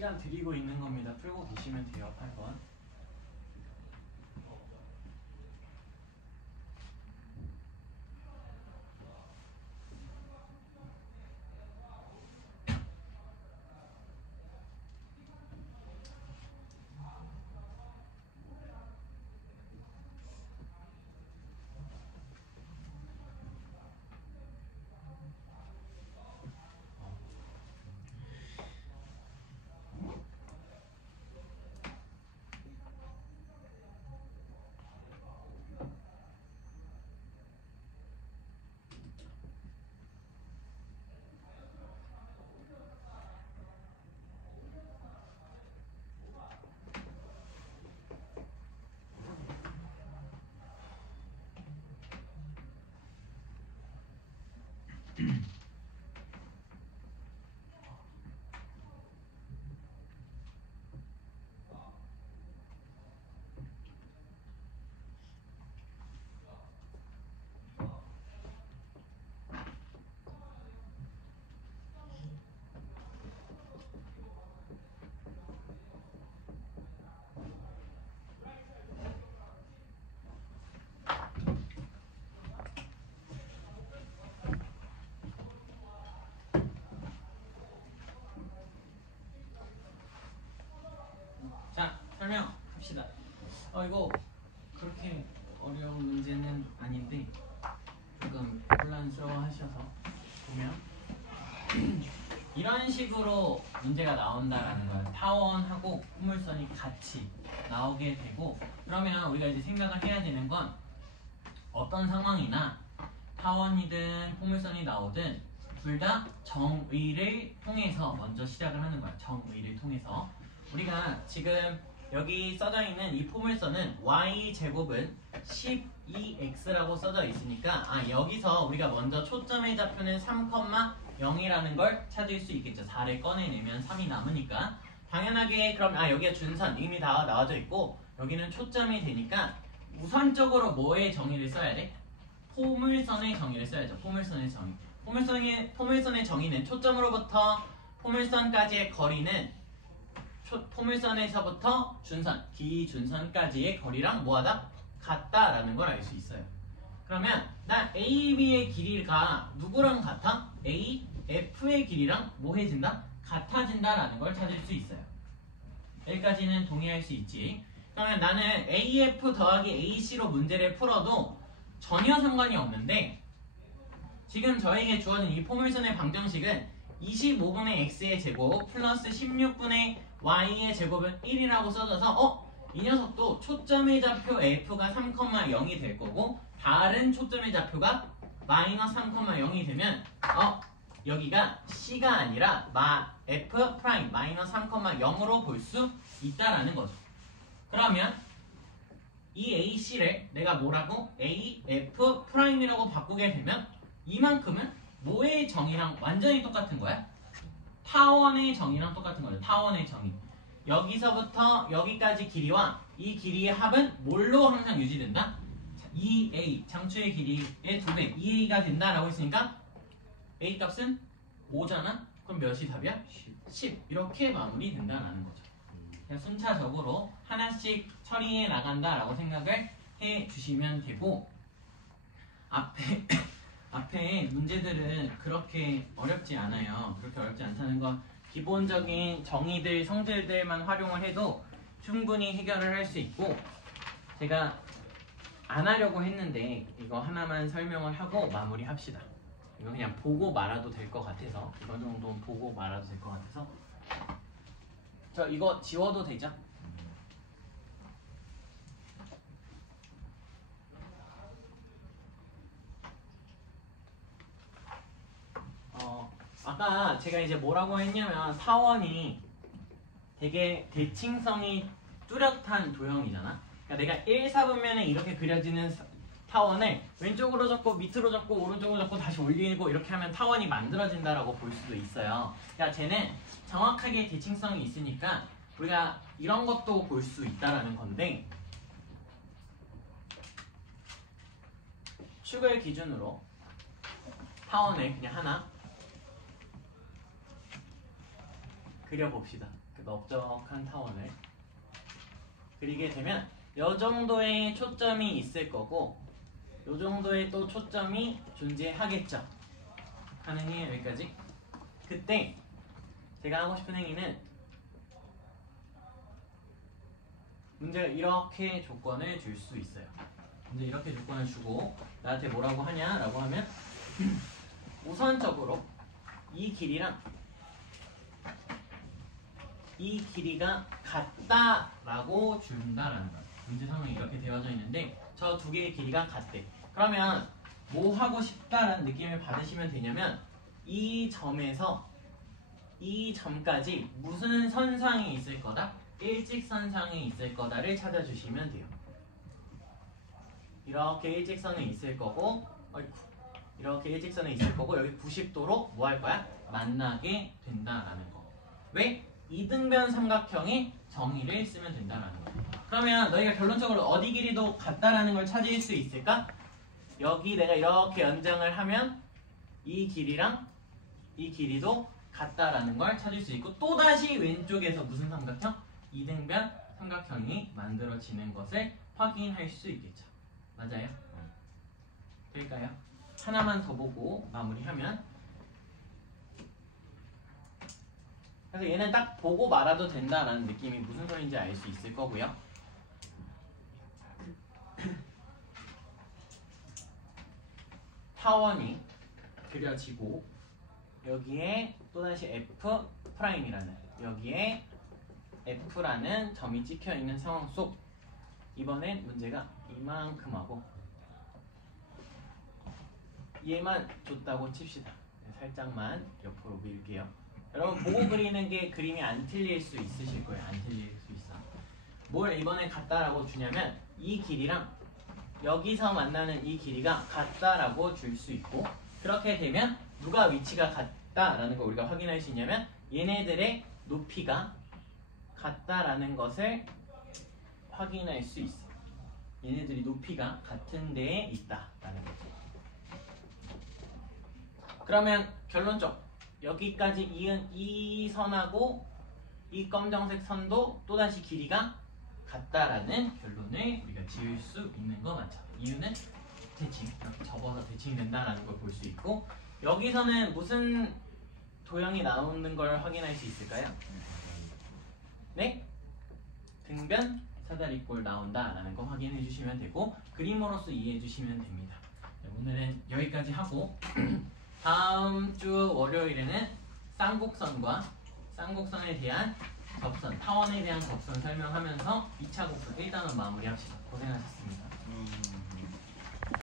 시간 드리고 있는 겁니다. 풀고 계시면 돼요. 8번. 자, 설명합시다. 이거 그렇게 어려운 문제는 아닌데 조금 혼란스러워 하셔서 보면 이런 식으로 문제가 나온다라는 거예요. 타원하고 포물선이 같이 나오게 되고, 그러면 우리가 이제 생각을 해야 되는 건 어떤 상황이나 타원이든 포물선이 나오든 둘 다 정의를 통해서 먼저 시작을 하는 거야. 정의를 통해서. 우리가 지금 여기 써져 있는 이 포물선은 y제곱은 12x라고 써져 있으니까 여기서 우리가 먼저 초점의 좌표는 3,0이라는 걸 찾을 수 있겠죠. 4를 꺼내내면 3이 남으니까 당연하게 그럼 여기가 준선 이미 다 나와져 있고 여기는 초점이 되니까 우선적으로 뭐의 정의를 써야 돼? 포물선의 정의를 써야죠. 포물선의 정의. 포물선의 정의는 초점으로부터 포물선까지의 거리는 포물선에서부터 준선, 기준선까지의 거리랑 뭐하다? 같다라는 걸 알 수 있어요. 그러면 나 AB의 길이가 누구랑 같아? AF의 길이랑 뭐 해진다? 같아진다라는 걸 찾을 수 있어요. 여기까지는 동의할 수 있지. 그러면 나는 AF 더하기 AC로 문제를 풀어도 전혀 상관이 없는데 지금 저에게 주어진 이 포물선의 방정식은 25분의 x의 제곱 플러스 16분의 y의 제곱은 1이라고 써져서 이 녀석도 초점의 좌표 f가 3,0이 될 거고 다른 초점의 좌표가 마이너스 3,0이 되면 여기가 c가 아니라 f 프라임 마이너스 3,0으로 볼 수 있다라는 거죠. 그러면 이 AC를 내가 뭐라고? AF 프라임이라고 바꾸게 되면 이만큼은 뭐의 정의랑 완전히 똑같은 거야? 타원의 정의랑 똑같은 거죠. 타원의 정의. 여기서부터 여기까지 길이와 이 길이의 합은 뭘로 항상 유지된다? 2A, 장추의 길이의 2배, 2A가 된다라고 했으니까 A 값은 5잖아? 그럼 몇이 답이야? 10. 이렇게 마무리된다라는 거죠. 그냥 순차적으로 하나씩 처리해 나간다라고 생각을 해 주시면 되고 앞에 문제들은 그렇게 어렵지 않아요. 그렇게 어렵지 않다는 건 기본적인 정의들, 성질들만 활용을 해도 충분히 해결을 할 수 있고 제가 안 하려고 했는데 이거 하나만 설명을 하고 마무리합시다. 이거 그냥 보고 말아도 될 것 같아서 이거 정도는 보고 말아도 될 것 같아서 저 이거 지워도 되죠? 아까 제가 이제 뭐라고 했냐면 타원이 되게 대칭성이 뚜렷한 도형이잖아. 그러니까 내가 1, 4분면에 이렇게 그려지는 타원을 왼쪽으로 접고 밑으로 접고 오른쪽으로 접고 다시 올리고 이렇게 하면 타원이 만들어진다라고 볼 수도 있어요. 그러니까 쟤는 정확하게 대칭성이 있으니까 우리가 이런 것도 볼 수 있다라는 건데 축을 기준으로 타원을 그냥 하나 그려봅시다. 그 넓적한 타원을 그리게 되면 이 정도의 초점이 있을 거고 이 정도의 또 초점이 존재하겠죠. 가능해요 여기까지? 그때 제가 하고 싶은 행위는 문제가 이렇게 조건을 줄 수 있어요. 문제 이렇게 조건을 주고 나한테 뭐라고 하냐라고 하면 우선적으로 이 길이랑 이 길이가 같다라고 준다라는 거예요. 문제 상황이 이렇게 되어져 있는데 저 두 개의 길이가 같대. 그러면 뭐 하고 싶다라는 느낌을 받으시면 되냐면 이 점에서 이 점까지 무슨 선상이 있을 거다? 일직선상이 있을 거다를 찾아주시면 돼요. 이렇게 일직선에 있을 거고 이렇게 일직선에 있을 거고 여기 90도로 뭐 할 거야? 만나게 된다라는 거. 왜? 이등변 삼각형의 정의를 쓰면 된다라는 거. 그러면 너희가 결론적으로 어디 길이도 같다라는 걸 찾을 수 있을까? 여기 내가 이렇게 연장을 하면 이 길이랑 이 길이도 같다라는 걸 찾을 수 있고 또다시 왼쪽에서 무슨 삼각형? 이등변 삼각형이 만들어지는 것을 확인할 수 있겠죠. 맞아요? 될까요? 하나만 더 보고 마무리하면 그래서 얘는 딱 보고 말아도 된다라는 느낌이 무슨 소리인지 알 수 있을 거고요. 타원이 그려지고 여기에 또다시 F'이라는 여기에 F라는 점이 찍혀있는 상황 속 이번엔 문제가 이만큼하고 얘만 줬다고 칩시다. 살짝만 옆으로 밀게요. 여러분 보고 그리는 게 그림이 안 틀릴 수 있으실 거예요. 안 틀릴 수 있어. 뭘 이번에 같다라고 주냐면 이 길이랑 여기서 만나는 이 길이가 같다라고 줄 수 있고 그렇게 되면 누가 위치가 같다라는 걸 우리가 확인할 수 있냐면 얘네들의 높이가 같다라는 것을 확인할 수 있어. 얘네들이 높이가 같은 데에 있다라는 거죠. 그러면 결론적 여기까지 이은 이 선하고 이 검정색 선도 또다시 길이가 같다라는 결론을 우리가 지을 수 있는 거 맞죠? 이유는 대칭, 이렇게 접어서 대칭된다라는 걸 볼 수 있고 여기서는 무슨 도형이 나오는 걸 확인할 수 있을까요? 네? 등변 사다리꼴 나온다라는 거 확인해 주시면 되고 그림으로써 이해해 주시면 됩니다. 오늘은 여기까지 하고 다음 주 월요일에는 쌍곡선과 쌍곡선에 대한 접선, 타원에 대한 접선 설명하면서 2차 곡선 1단원 마무리합시다. 고생하셨습니다.